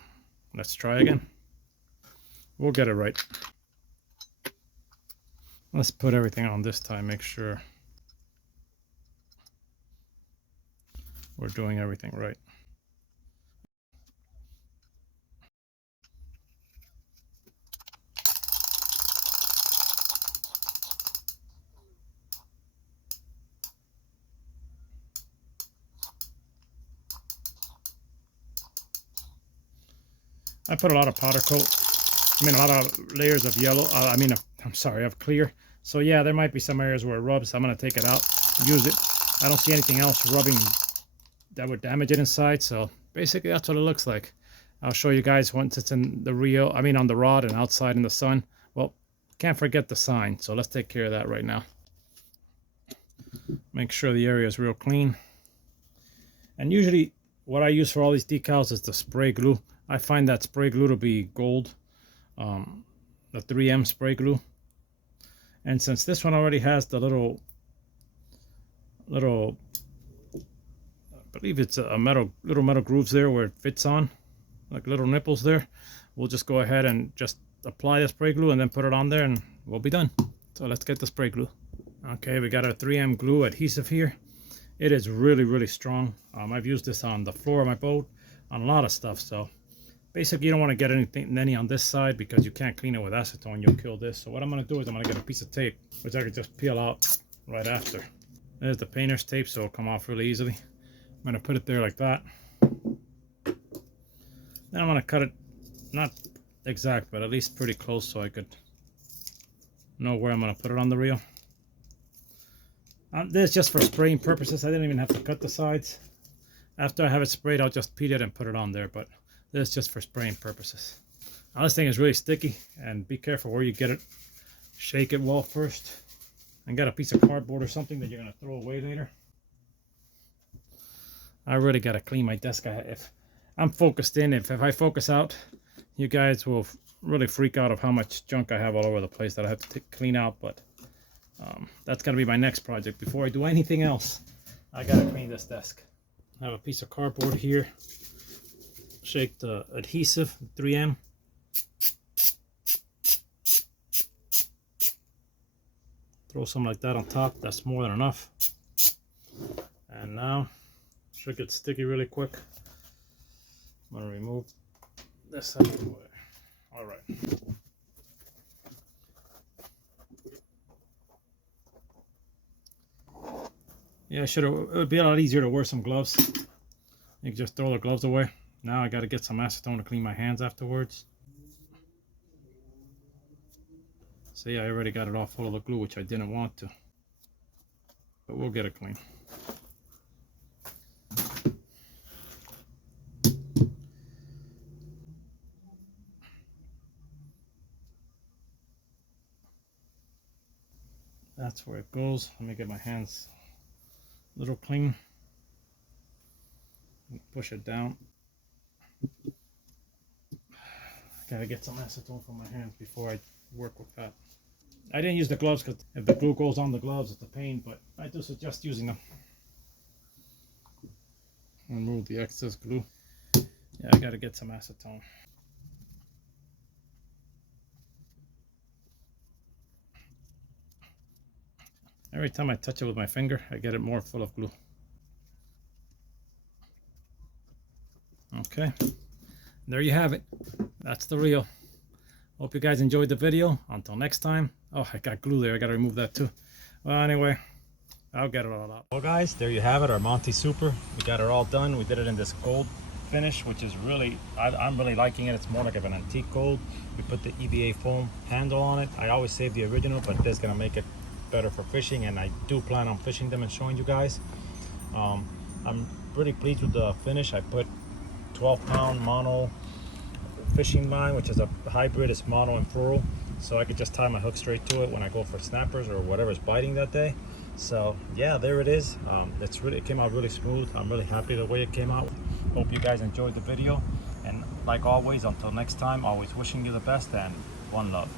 Let's try again. We'll get it right. Let's put everything on this time, make sure we're doing everything right. I put a lot of powder coat. I mean, a lot of layers of yellow. I'm sorry, of clear. So yeah, there might be some areas where it rubs. I'm gonna take it out, use it. I don't see anything else rubbing that would damage it inside. So basically, that's what it looks like. I'll show you guys once it's in the reel. I mean, on the rod and outside in the sun. Well, can't forget the sign. So let's take care of that right now. Make sure the area is real clean. And usually, what I use for all these decals is the spray glue. I find that spray glue to be gold, the 3M spray glue. And since this one already has the little, I believe it's a little metal grooves there where it fits on, like little nipples there, we'll just go ahead and just apply the spray glue and then put it on there and we'll be done. So let's get the spray glue. Okay, we got our 3M glue adhesive here. It is really, really strong. I've used this on the floor of my boat, on a lot of stuff. So basically, you don't want to get any on this side because you can't clean it with acetone. You'll kill this. So what I'm going to do is I'm going to get a piece of tape, which I can just peel out right after. There's the painter's tape, so it'll come off really easily. I'm going to put it there like that. Then I'm going to cut it, not exact, but at least pretty close so I could know where I'm going to put it on the reel. This is just for spraying purposes. I didn't even have to cut the sides. After I have it sprayed, I'll just peel it and put it on there, but this is just for spraying purposes. Now this thing is really sticky, and be careful where you get it. Shake it well first, and get a piece of cardboard or something that you're going to throw away later. I really got to clean my desk. If I'm focused in, if I focus out, you guys will really freak out of how much junk I have all over the place that I have to clean out, but that's going to be my next project. Before I do anything else, I got to clean this desk. I have a piece of cardboard here. Shake the adhesive, 3M. Throw some like that on top. That's more than enough. And now, should get sticky really quick. I'm going to remove this out of the way. All right. Yeah, it would be a lot easier to wear some gloves. You can just throw the gloves away. Now I got to get some acetone to clean my hands afterwards. See, I already got it all full of the glue, which I didn't want to, but we'll get it clean. That's where it goes. Let me get my hands a little clean. Push it down. Gotta get some acetone from my hands before I work with that. I didn't use the gloves because if the glue goes on the gloves, it's a pain, but I do suggest using them. Remove the excess glue. Yeah, I gotta get some acetone. Every time I touch it with my finger, I get it more full of glue. Okay, there you have it. That's the reel. Hope you guys enjoyed the video. Until next time. Oh, I got glue there. I gotta remove that too. Well, anyway, I'll get it all out. Well, guys, there you have it. Our Monti-Super. We got it all done. We did it in this gold finish, which is really, I'm really liking it. It's more like of an antique gold. We put the EVA foam handle on it. I always save the original, but this is gonna make it better for fishing, and I do plan on fishing them and showing you guys. I'm really pleased with the finish. I put 12-pound mono fishing line, which is a hybrid. It's mono and fluoro, so I could just tie my hook straight to it when I go for snappers or whatever's biting that day. So yeah, there it is. It came out really smooth. I'm really happy the way it came out. Hope you guys enjoyed the video, and like always, until next time, always wishing you the best and one love.